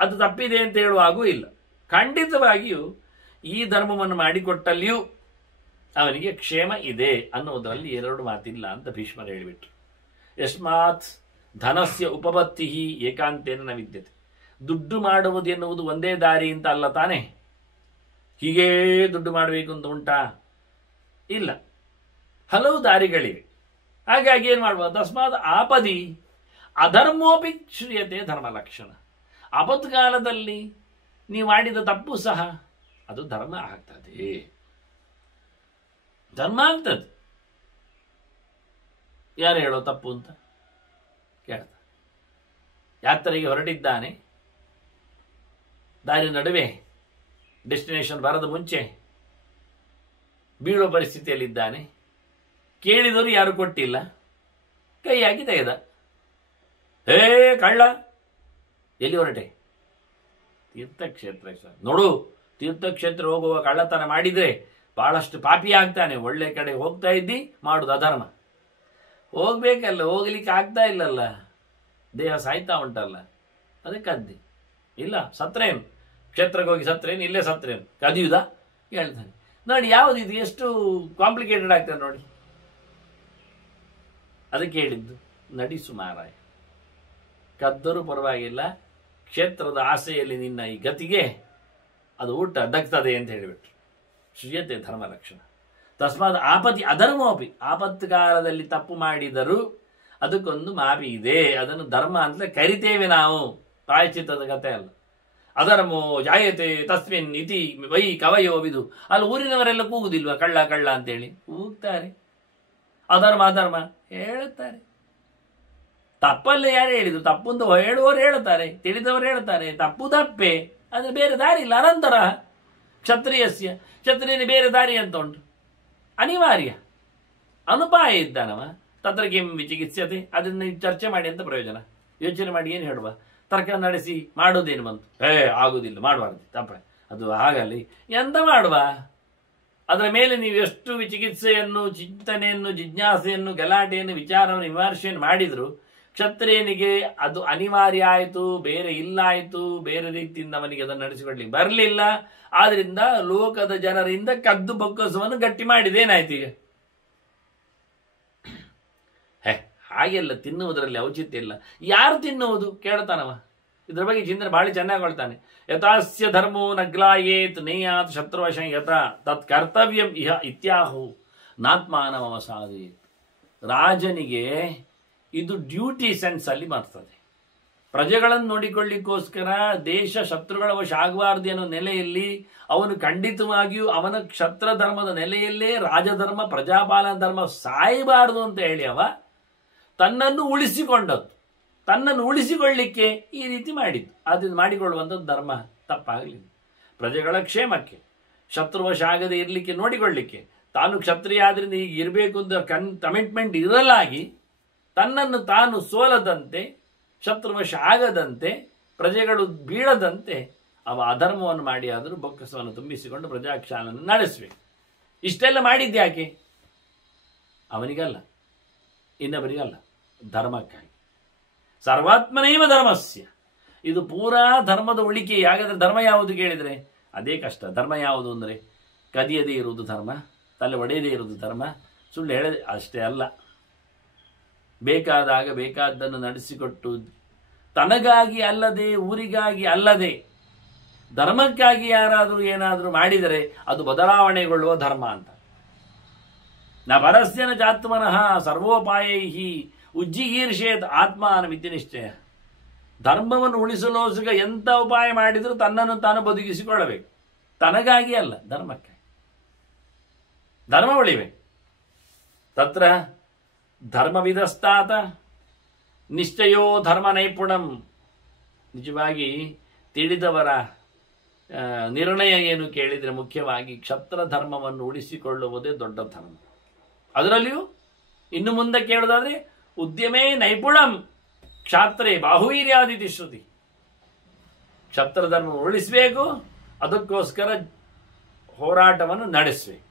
ಅದು ತಪ್ಪಿದೆ ಅಂತ ಹೇಳುವಾಗೂ ಇಲ್ಲ. ಖಂಡಿತವಾಗಿಯೂ ಈ ಧರ್ಮವನ್ನು ಮಾಡಿಕೊಟ್ಟಲ್ಲಿಯೂ ಅವನಿಗೆ ಕ್ಷೇಮ ಇದೆ ಅನ್ನುವುದರಲ್ಲಿ ಎರಡು ಮಾತಿಲ್ಲ ಅಂತ ಭೀಷ್ಮರು ಹೇಳಿಬಿಟ್ರು. ಯಸ್ಮಾತ್ ಧನಸ್ಯ ಉಪಪತ್ತಿ ಏಕಾಂತೇನ ನ ವಿದ್ಯತೆ. ದುಡ್ಡು ಮಾಡುವುದು ಎನ್ನುವುದು ಒಂದೇ ದಾರಿ ಅಂತ ಅಲ್ಲ ತಾನೆ. ಹೀಗೇ ದುಡ್ಡು ಮಾಡಬೇಕು ಅಂತ ಉಂಟಾ? ಇಲ್ಲ, ಹಲವು ದಾರಿಗಳಿವೆ. ಹಾಗಾಗಿ ಏನು ಮಾಡುವ, ತಸ್ಮಾತ್ ಆಪದಿ ಅಧರ್ಮೋಪಿ ಶ್ರೀಯತೆ ಧರ್ಮ ಲಕ್ಷಣ. ಆಪತ್ಕಾಲದಲ್ಲಿ ನೀವು ಮಾಡಿದ ತಪ್ಪು ಸಹ ಅದು ಧರ್ಮ ಆಗ್ತದೆ, ಧರ್ಮ ಆಗ್ತದೆ. ಯಾರು ಹೇಳೋ ತಪ್ಪು ಅಂತ ಕೇಳ್ತಾರೆ. ಯಾತ್ರೆಗೆ ಹೊರಟಿದ್ದಾನೆ, ದಾರಿ ನಡುವೆ ಡೆಸ್ಟಿನೇಷನ್ ಬರದ ಮುಂಚೆ ಬೀಳೋ ಪರಿಸ್ಥಿತಿಯಲ್ಲಿದ್ದಾನೆ. ಕೇಳಿದವರು ಯಾರು ಕೊಟ್ಟಿಲ್ಲ, ಕೈ ಹಾಕಿ ತೆಗೆದ. ಹೇ ಕಳ್ಳ, ಎಲ್ಲಿ ಹೊರಟೆ? ತೀರ್ಥಕ್ಷೇತ್ರ. ನೋಡು, ತೀರ್ಥಕ್ಷೇತ್ರ ಹೋಗುವ ಕಳ್ಳತನ ಮಾಡಿದ್ರೆ ಬಹಳಷ್ಟು ಪಾಪಿ ಆಗ್ತಾನೆ. ಒಳ್ಳೆ ಕಡೆ ಹೋಗ್ತಾ ಇದ್ದಿ, ಮಾಡುದು ಅಧರ್ಮ. ಹೋಗ್ಬೇಕಲ್ಲ, ಹೋಗ್ಲಿಕ್ಕೆ ಆಗ್ತಾ ಇಲ್ಲಲ್ಲ, ದೇಹ ಸಾಯ್ತಾ ಉಂಟಲ್ಲ, ಅದಕ್ಕೆ ಕದ್ದಿ. ಇಲ್ಲ ಸತ್ರೇನು, ಕ್ಷೇತ್ರಕ್ಕೆ ಹೋಗಿ ಸತ್ರೇನು, ಇಲ್ಲೇ ಸತ್ರೇನು, ಕದಿಯುದಾ ಹೇಳ್ತಾನೆ. ನೋಡಿ ಯಾವುದಿದು, ಎಷ್ಟು ಕಾಂಪ್ಲಿಕೇಟೆಡ್ ಆಗ್ತದೆ ನೋಡಿ. ಅದಕ್ಕೆ ಹೇಳಿದ್ದು, ನಡಿಸು ಮಾರಾಯ, ಕದ್ದರೂ ಪರವಾಗಿಲ್ಲ, ಕ್ಷೇತ್ರದ ಆಸೆಯಲ್ಲಿ ನಿನ್ನ ಈ ಗತಿಗೆ ಅದು ಊಟ ದಗ್ತದೆ ಅಂತ ಹೇಳಿಬಿಟ್ರು. ಶ್ರೀಯತೆ ಧರ್ಮ ಲಕ್ಷಣ. ತಸ್ಮಾತ್ ಆಪತಿ ಅಧರ್ಮೋಪಿ. ಆಪತ್ಕಾಲದಲ್ಲಿ ತಪ್ಪು ಮಾಡಿದರೂ ಅದಕ್ಕೊಂದು ಮಾಪಿ ಇದೆ, ಅದನ್ನು ಧರ್ಮ ಅಂತಲೇ ಕರಿತೇವೆ ನಾವು, ಪ್ರಾಯಶ್ಚಿತ್ತದ ಕಥೆ ಅಲ್ಲ. ಅಧರ್ಮೋ ಜಾಯತೆ ತಸ್ಮಿನ್ ಇತಿ ವೈ ಕವಯೋ ವಿದು. ಅಲ್ಲಿ ಊರಿನವರೆಲ್ಲ ಕೂಗುದಿಲ್ವಾ ಕಳ್ಳ ಕಳ್ಳ ಅಂತೇಳಿ? ಕೂಗ್ತಾರೆ. ಅಧರ್ಮ ಅಧರ್ಮ ಹೇಳ್ತಾರೆ. ತಪ್ಪಲ್ಲೇ ಯಾರು ಹೇಳಿದ್ರು? ತಪ್ಪು ಅಂತ ಹೇಳುವವರು ಹೇಳ್ತಾರೆ, ತಿಳಿದವರು ಹೇಳ್ತಾರೆ. ತಪ್ಪು ತಪ್ಪೆ, ಅದು ಬೇರೆ ದಾರಿ ಇಲ್ಲ. ಅನಂತರ ಕ್ಷತ್ರಿಯನ ಬೇರೆ ದಾರಿ ಅಂತ ಉಂಟು, ಅನಿವಾರ್ಯ ಅನುಪಾಯ ಇದ್ದಾನವ. ತತ್ರ ಕಿಂ ವಿಚಿಕಿತ್ಸತೆ. ಅದನ್ನ ಚರ್ಚೆ ಮಾಡಿ ಅಂತ ಪ್ರಯೋಜನ? ಯೋಚನೆ ಮಾಡಿ ಏನು ಹೇಳುವ? ತರ್ಕ ನಡೆಸಿ ಮಾಡೋದೇನು ಬಂತು? ಆಗುದಿಲ್ಲ, ಮಾಡಬಾರ್ದು, ತಪ್ಪ, ಅದು ಆಗಲಿ, ಎಂತ ಮಾಡುವ? ಅದರ ಮೇಲೆ ನೀವು ಎಷ್ಟು ಚಿಕಿತ್ಸೆಯನ್ನು, ಚಿಂತನೆಯನ್ನು, ಜಿಜ್ಞಾಸೆಯನ್ನು, ಗಲಾಟೆಯನ್ನು, ವಿಚಾರವನ್ನು, ವಿಮರ್ಶೆಯನ್ನು ಮಾಡಿದ್ರು ಕ್ಷತ್ರಿಯನಿಗೆ ಅದು ಅನಿವಾರ್ಯ ಆಯಿತು, ಬೇರೆ ಇಲ್ಲ ಆಯಿತು, ಬೇರೆ ರೀತಿಯಿಂದ ಅವನಿಗೆ ಅದನ್ನು ನಡೆಸಿಕೊಳ್ಳಲಿಕ್ಕೆ ಬರಲಿಲ್ಲ. ಆದ್ರಿಂದ ಲೋಕದ ಜನರಿಂದ ಕದ್ದು ಬೊಕ್ಕಸವನ್ನು ಗಟ್ಟಿ ಮಾಡಿದೇನಾಯ್ತು ಈಗ? ಹಾಗೆಲ್ಲ ತಿನ್ನುವುದರಲ್ಲಿ ಔಚಿತ್ಯ ಇಲ್ಲ. ಯಾರು ತಿನ್ನುವುದು ಕೇಳ್ತಾನವ. ಇದ್ರ ಬಗ್ಗೆ ಚಿಂತನೆ ಬಹಳ ಚೆನ್ನಾಗಿ ಹೇಳ್ತಾನೆ. ಯಥಾಸ್ಯ ಧರ್ಮೋ ನಗ್ಲಾಯೇತ್ ನೇಯಾತ್ ಶತ್ರುವಶ ಯಥ ತತ್ ಕರ್ತವ್ಯಂ ಇಹ ಇತ್ಯಾಹು ನಾತ್ಮಾನವ ಸಾಧಯೇತ್. ರಾಜನಿಗೆ ಇದು ಡ್ಯೂಟಿ ಸೆನ್ಸ್ ಅಲ್ಲಿ ಬರ್ತದೆ. ಪ್ರಜೆಗಳನ್ನು ನೋಡಿಕೊಳ್ಳಿಕ್ಕೋಸ್ಕರ ದೇಶ ಶತ್ರುಗಳ ವಶ ಆಗಬಾರದು ಅನ್ನೋ ನೆಲೆಯಲ್ಲಿ ಅವನು ಖಂಡಿತವಾಗಿಯೂ ಅವನ ಕ್ಷತ್ರ ಧರ್ಮದ ನೆಲೆಯಲ್ಲೇ ರಾಜಧರ್ಮ, ಪ್ರಜಾಪಾಲನ ಧರ್ಮ ಸಾಯಬಾರದು ಅಂತ ಹೇಳಿ ಅವ ತನ್ನನ್ನು ಉಳಿಸಿಕೊಂಡದ್ದು. ತನ್ನನ್ನು ಉಳಿಸಿಕೊಳ್ಳಿಕ್ಕೆ ಈ ರೀತಿ ಮಾಡಿದ್ದು. ಅದನ್ನು ಮಾಡಿಕೊಳ್ಳುವಂಥದ್ದು ಧರ್ಮ ತಪ್ಪಾಗಲಿಲ್ಲ. ಪ್ರಜೆಗಳ ಕ್ಷೇಮಕ್ಕೆ, ಶತ್ರುವಶ ಆಗದೆ ಇರಲಿಕ್ಕೆ ನೋಡಿಕೊಳ್ಳಿಕ್ಕೆ, ತಾನು ಕ್ಷತ್ರಿಯ ಆದ್ರಿಂದ ಈಗ ಇರಬೇಕು ಅಂತ ಕಮಿಟ್ಮೆಂಟ್ ಇರಲಾಗಿ ತನ್ನನ್ನು ತಾನು ಸೋಲದಂತೆ, ಶತ್ರುವಶ ಆಗದಂತೆ, ಪ್ರಜೆಗಳು ಬೀಳದಂತೆ ಅವ ಅಧರ್ಮವನ್ನು ಮಾಡಿ ಆದರೂ ಬೊಕ್ಕಸವನ್ನು ತುಂಬಿಸಿಕೊಂಡು ಪ್ರಜಾಕ್ಷಾಲನ್ನು ನಡೆಸಬೇಕು. ಇಷ್ಟೆಲ್ಲ ಮಾಡಿದ್ಯಾಕೆ? ಅವನಿಗಲ್ಲ, ಇನ್ನೊಬ್ಬರಿಗಲ್ಲ, ಧರ್ಮಕ್ಕಾಗಿ. ಸರ್ವಾತ್ಮನೈವ ಧರ್ಮಸ್ಯ. ಇದು ಪೂರಾ ಧರ್ಮದ ಉಳಿಕೆ. ಹಾಗಾದ್ರೆ ಧರ್ಮ ಯಾವುದು ಕೇಳಿದರೆ ಅದೇ ಕಷ್ಟ. ಧರ್ಮ ಯಾವುದು ಅಂದರೆ ಕದಿಯದೇ ಇರುವುದು ಧರ್ಮ, ತಲೆ ಒಡೆಯದೇ ಇರುವುದು ಧರ್ಮ, ಸುಳ್ಳು ಹೇಳದೆ ಅಷ್ಟೇ ಅಲ್ಲ. ಬೇಕಾದಾಗ ಬೇಕಾದ್ದನ್ನು ನಡೆಸಿಕೊಟ್ಟು ತನಗಾಗಿ ಅಲ್ಲದೆ, ಊರಿಗಾಗಿ ಅಲ್ಲದೆ, ಧರ್ಮಕ್ಕಾಗಿ ಯಾರಾದರೂ ಏನಾದರೂ ಮಾಡಿದರೆ ಅದು ಬದಲಾವಣೆಗೊಳ್ಳುವ ಧರ್ಮ ಅಂತ. ನ ಪರಸ್ಯನ ಜಾತ್ಮನಃ ಸರ್ವೋಪಾಯೈ ಉಜ್ಜಿಗೀರ್ಷೇತ್ ಆತ್ಮಾನಮಿತಿ ನಿಶ್ಚಯ. ಧರ್ಮವನ್ನು ಉಳಿಸಲೋಸುಗ ಎಂಥ ಉಪಾಯ ಮಾಡಿದರೂ ತನ್ನನ್ನು ತಾನು ಬದುಕಿಸಿಕೊಳ್ಳಬೇಕು. ತನಗಾಗಿ ಅಲ್ಲ, ಧರ್ಮಕ್ಕೆ. ಧರ್ಮ ಉಳಿಬೇಕು. ತತ್ರ ಧರ್ಮವಿದಸ್ತಾತ ನಿಶ್ಚಯೋ ಧರ್ಮ ನೈಪುಣಂ. ನಿಜವಾಗಿ ತಿಳಿದವರ ನಿರ್ಣಯ ಏನು ಕೇಳಿದರೆ ಮುಖ್ಯವಾಗಿ ಕ್ಷತ್ರ ಧರ್ಮವನ್ನು ಉಳಿಸಿಕೊಳ್ಳುವುದೇ ದೊಡ್ಡ ಧರ್ಮ. ಅದರಲ್ಲಿಯೂ ಇನ್ನು ಮುಂದೆ ಕೇಳೋದಾದ್ರೆ ಉದ್ಯಮೇ ನೈಪುಣಂ ಕ್ಷಾತ್ರೇ ಬಾಹುವೀರ್ಯಾದಿತಿ ಶ್ರುತಿ. ಕ್ಷತ್ರ ಧರ್ಮ ಉಳಿಸಬೇಕು, ಅದಕ್ಕೋಸ್ಕರ ಹೋರಾಟವನ್ನು ನಡೆಸಬೇಕು,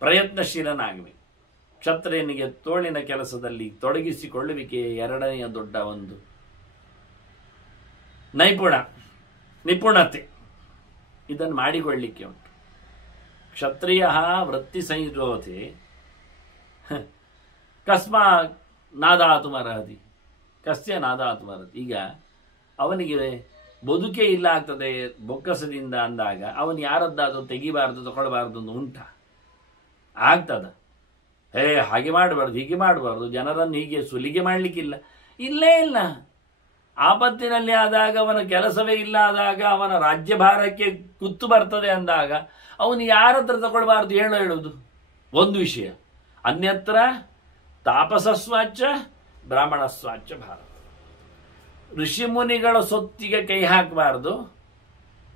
ಪ್ರಯತ್ನಶೀಲನಾಗಬೇಕು. ಕ್ಷತ್ರಿಯನಿಗೆ ತೋಳಿನ ಕೆಲಸದಲ್ಲಿ ತೊಡಗಿಸಿಕೊಳ್ಳುವಿಕೆಯೇ ಎರಡನೆಯ ದೊಡ್ಡ ಒಂದು ನಿಪುಣತೆ. ಇದನ್ನು ಮಾಡಿಕೊಳ್ಳಿಕ್ಕೆ ಉಂಟು. ಕ್ಷತ್ರಿಯ ವೃತ್ತಿ ಸಂಯೋತೆ ಕಸ್ಮಾ ನಾದಾತುಮರಹತಿ ಕಸ್ಯ ನಾದಾತುಮರಹತಿ. ಈಗ ಅವನಿಗೆ ಬದುಕೇ ಇಲ್ಲ ಆಗ್ತದೆ ಬೊಕ್ಕಸದಿಂದ ಅಂದಾಗ ಅವನು ಯಾರದ್ದಾದರೂ ತೆಗಿಬಾರ್ದು, ತಗೊಳ್ಬಾರ್ದು ಅಂತ ಉಂಟ? ಆಗ್ತದ? ಹಾಗೆ ಮಾಡಬಾರ್ದು, ಹೀಗೆ ಮಾಡಬಾರ್ದು, ಜನರನ್ನು ಹೀಗೆ ಸುಲಿಗೆ ಮಾಡಲಿಕ್ಕಿಲ್ಲ. ಇಲ್ಲೇ ಇಲ್ಲ. ಆಪತ್ತಿನಲ್ಲಿ ಆದಾಗ, ಅವನ ಕೆಲಸವೇ ಇಲ್ಲ ಆದಾಗ, ಅವನ ರಾಜ್ಯಭಾರಕ್ಕೆ ಕುತ್ತು ಬರ್ತದೆ ಅಂದಾಗ ಅವನು ಯಾರ ಹತ್ರ ತಗೊಳ್ಬಾರ್ದು ಹೇಳುವುದು ಒಂದು ವಿಷಯ. ಅನ್ಯತ್ರ ತಾಪಸಸ್ವಾಚ್ಯ ಬ್ರಾಹ್ಮಣ ಸ್ವಾಚ್ಯ ಭಾರತ. ಋಷಿಮುನಿಗಳ ಸೊತ್ತಿಗೆ ಕೈ ಹಾಕಬಾರದು,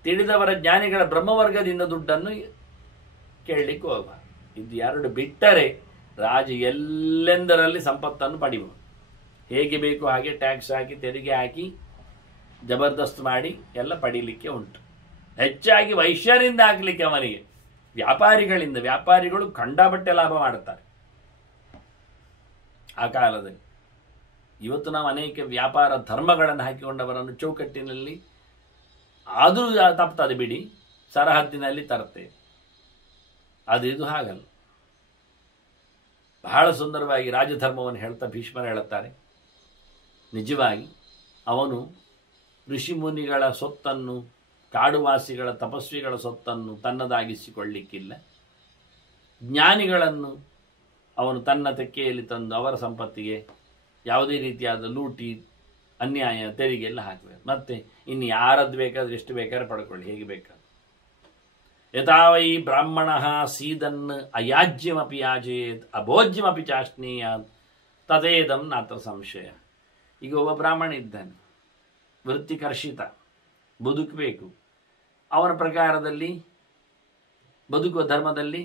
ತಿಳಿದವರ ಜ್ಞಾನಿಗಳ ಬ್ರಹ್ಮವರ್ಗದಿಂದ ದುಡ್ಡನ್ನು ಕೇಳಲಿಕ್ಕೆ ಹೋಗಬಾರ್ದು. ಇದು ಎರಡು ಬಿಟ್ಟರೆ ರಾಜ ಎಲ್ಲೆಂದರಲ್ಲಿ ಸಂಪತ್ತನ್ನು ಪಡಿಬಹುದು. ಹೇಗೆ ಬೇಕು ಹಾಗೆ ಟ್ಯಾಕ್ಸ್ ಹಾಕಿ, ತೆರಿಗೆ ಹಾಕಿ, ಜಬರ್ದಸ್ತ್ ಮಾಡಿ ಎಲ್ಲ ಪಡೀಲಿಕ್ಕೆ ಉಂಟು. ಹೆಚ್ಚಾಗಿ ವೈಶ್ಯರಿಂದ ಹಾಕಲಿಕ್ಕೆ ಅವನಿಗೆ, ವ್ಯಾಪಾರಿಗಳಿಂದ. ವ್ಯಾಪಾರಿಗಳು ಕಂಡಾಬಟ್ಟೆ ಲಾಭ ಮಾಡುತ್ತಾರೆ ಆ ಕಾಲದಲ್ಲಿ. ಇವತ್ತು ನಾವು ಅನೇಕ ವ್ಯಾಪಾರ ಧರ್ಮಗಳನ್ನು ಹಾಕಿಕೊಂಡವರನ್ನು ಚೌಕಟ್ಟಿನಲ್ಲಿ ಆದರೂ ತಪ್ತದೆ ಬಿಡಿ, ಸರಹದ್ದಿನಲ್ಲಿ ತರ್ತೇವೆ. ಅದು ಇದು ಹಾಗಲ್ಲ. ಬಹಳ ಸುಂದರವಾಗಿ ರಾಜಧರ್ಮವನ್ನು ಹೇಳ್ತಾ ಭೀಷ್ಮರು ಹೇಳುತ್ತಾರೆ. ನಿಜವಾಗಿ ಅವನು ಋಷಿಮುನಿಗಳ ಸೊತ್ತನ್ನು, ಕಾಡುವಾಸಿಗಳ ತಪಸ್ವಿಗಳ ಸೊತ್ತನ್ನು ತನ್ನದಾಗಿಸಿಕೊಳ್ಳಿಕ್ಕಿಲ್ಲ. ಜ್ಞಾನಿಗಳನ್ನು ಅವನು ತನ್ನ ತೆಕ್ಕೆಯಲ್ಲಿ ತಂದು ಅವರ ಸಂಪತ್ತಿಗೆ ಯಾವುದೇ ರೀತಿಯಾದ ಲೂಟಿ, ಅನ್ಯಾಯ, ತೆರಿಗೆ ಎಲ್ಲ ಹಾಕಬೇಕು. ಮತ್ತೆ ಇನ್ನು ಯಾರದ್ದು ಬೇಕಾದ್ರೆ ಎಷ್ಟು ಬೇಕಾದ್ರೆ ಪಡ್ಕೊಳ್ಳಿ, ಹೇಗೆ ಬೇಕಾದ್ರೆ. ಯಥಾವೈ ಬ್ರಾಹ್ಮಣ ಸೀದನ್ ಅಯಾಜ್ಯಮಪಿ ಯಾಜೇತ್ ಅಭೋಜ್ಯಮಪಿ ಚಾಶ್ನೀಯಾತ್ ತದೇದಂ ನಾತ್ರ ಸಂಶಯ. ಈಗ ಒಬ್ಬ ಬ್ರಾಹ್ಮಣ ಇದ್ದಾನೆ, ವೃತ್ತಿಕರ್ಷಿತ, ಬದುಕಬೇಕು. ಅವನ ಪ್ರಕಾರದಲ್ಲಿ ಬದುಕುವ ಧರ್ಮದಲ್ಲಿ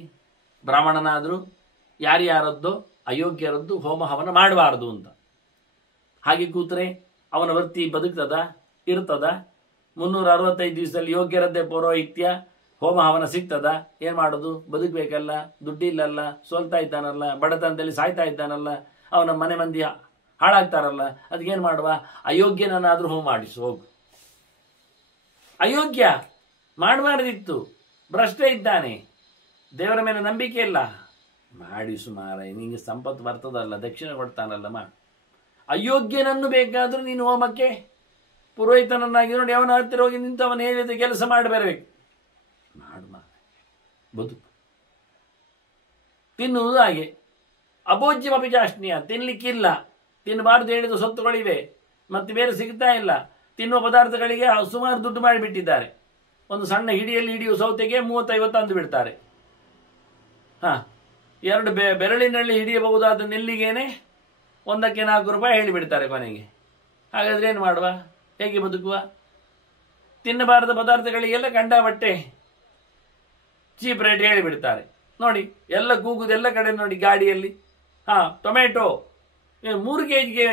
ಬ್ರಾಹ್ಮಣನಾದರೂ ಯಾರ್ಯಾರದ್ದೋ ಅಯೋಗ್ಯರದ್ದು ಹೋಮ ಹವನ ಮಾಡಬಾರ್ದು ಅಂತ. ಹಾಗೆ ಕೂತ್ರೆ ಅವನ ವೃತ್ತಿ ಬದುಕ್ತದ, ಇರ್ತದ? 365 ದಿವಸದಲ್ಲಿ ಯೋಗ್ಯರದ್ದೇ ಪೌರೋಹಿತ್ಯ ಹೋಮ ಹವನ ಸಿಗ್ತದ? ಏನು ಮಾಡೋದು? ಬದುಕಬೇಕಲ್ಲ, ದುಡ್ಡಿಲ್ಲಲ್ಲ, ಸೋಲ್ತಾ ಇದ್ದಾನಲ್ಲ, ಬಡತನದಲ್ಲಿ ಸಾಯ್ತಾ ಇದ್ದಾನಲ್ಲ, ಅವನ ಮನೆ ಮಂದಿ ಹಾಳಾಗ್ತಾರಲ್ಲ, ಅದಕ್ಕೇನು ಮಾಡುವ? ಅಯೋಗ್ಯನನ್ನಾದರೂ ಹೋಮ ಮಾಡಿಸು ಹೋಗು. ಅಯೋಗ್ಯ ಮಾಡಬಾರ್ದಿತ್ತು, ಭ್ರಷ್ಟ ಇದ್ದಾನೆ, ದೇವರ ಮೇಲೆ ನಂಬಿಕೆ ಇಲ್ಲ, ಮಾಡಿಸು ಮಾರ, ನಿಂಗೆ ಸಂಪತ್ತು ಬರ್ತದಲ್ಲ, ದಕ್ಷಿಣ ಕೊಡ್ತಾನಲ್ಲ, ಅಯೋಗ್ಯನನ್ನು ಬೇಕಾದರೂ ನೀನು ಹೋಮಕ್ಕೆ ಪುರೋಹಿತನನ್ನಾಗಿ ನೋಡಿ ಅವನ ಹತ್ತಿರ ಹೋಗಿ ನಿಂತು ಅವನು ಹೇಳಿದ ಕೆಲಸ ಮಾಡಿ ಬರಬೇಕು. ಮಾಡು ಮಾರ, ಬದುಕು. ತಿನ್ನುವುದು ಹಾಗೆ. ಅಭೋಜ್ಯಮಪಿ ಚಾಷ್ಣೀಯ, ತಿನ್ನಲಿಕ್ಕಿಲ್ಲ, ತಿನ್ನಬಾರ್ದು ಹೇಳಿದ ಸೊತ್ತುಗಳಿವೆ, ಮತ್ತೆ ಬೇರೆ ಸಿಗ್ತಾ ಇಲ್ಲ. ತಿನ್ನುವ ಪದಾರ್ಥಗಳಿಗೆ ಸುಮಾರು ದುಡ್ಡು ಮಾಡಿಬಿಟ್ಟಿದ್ದಾರೆ. ಒಂದು ಸಣ್ಣ ಹಿಡಿಯಲ್ಲಿ ಹಿಡಿಯುವ ಸೌತೆಗೆ 30-50 ಅಂದು ಬಿಡ್ತಾರೆ. ಎರಡು ಬೆರಳಿನಲ್ಲಿ ಹಿಡಿಯಬಹುದಾದ ನೆಲ್ಲಿಗೇನೆ ಒಂದಕ್ಕೆ 4 ರೂಪಾಯಿ ಹೇಳಿಬಿಡ್ತಾರೆ ಕೊನೆಗೆ. ಹಾಗಾದ್ರೆ ಏನು ಮಾಡುವ? ಹೇಗೆ ಬದುಕುವ? ತಿನ್ನಬಾರದ ಪದಾರ್ಥಗಳಿಗೆಲ್ಲ ಕಂಡಬಟ್ಟೆ ಚೀಪ್ ರೇಟ್ ಹೇಳಿಬಿಡ್ತಾರೆ. ನೋಡಿ, ಎಲ್ಲ ಕೂಗುದೆಲ್ಲ ಕಡೆ ನೋಡಿ ಗಾಡಿಯಲ್ಲಿ. ಟೊಮೆಟೊ 3 kgಗೆ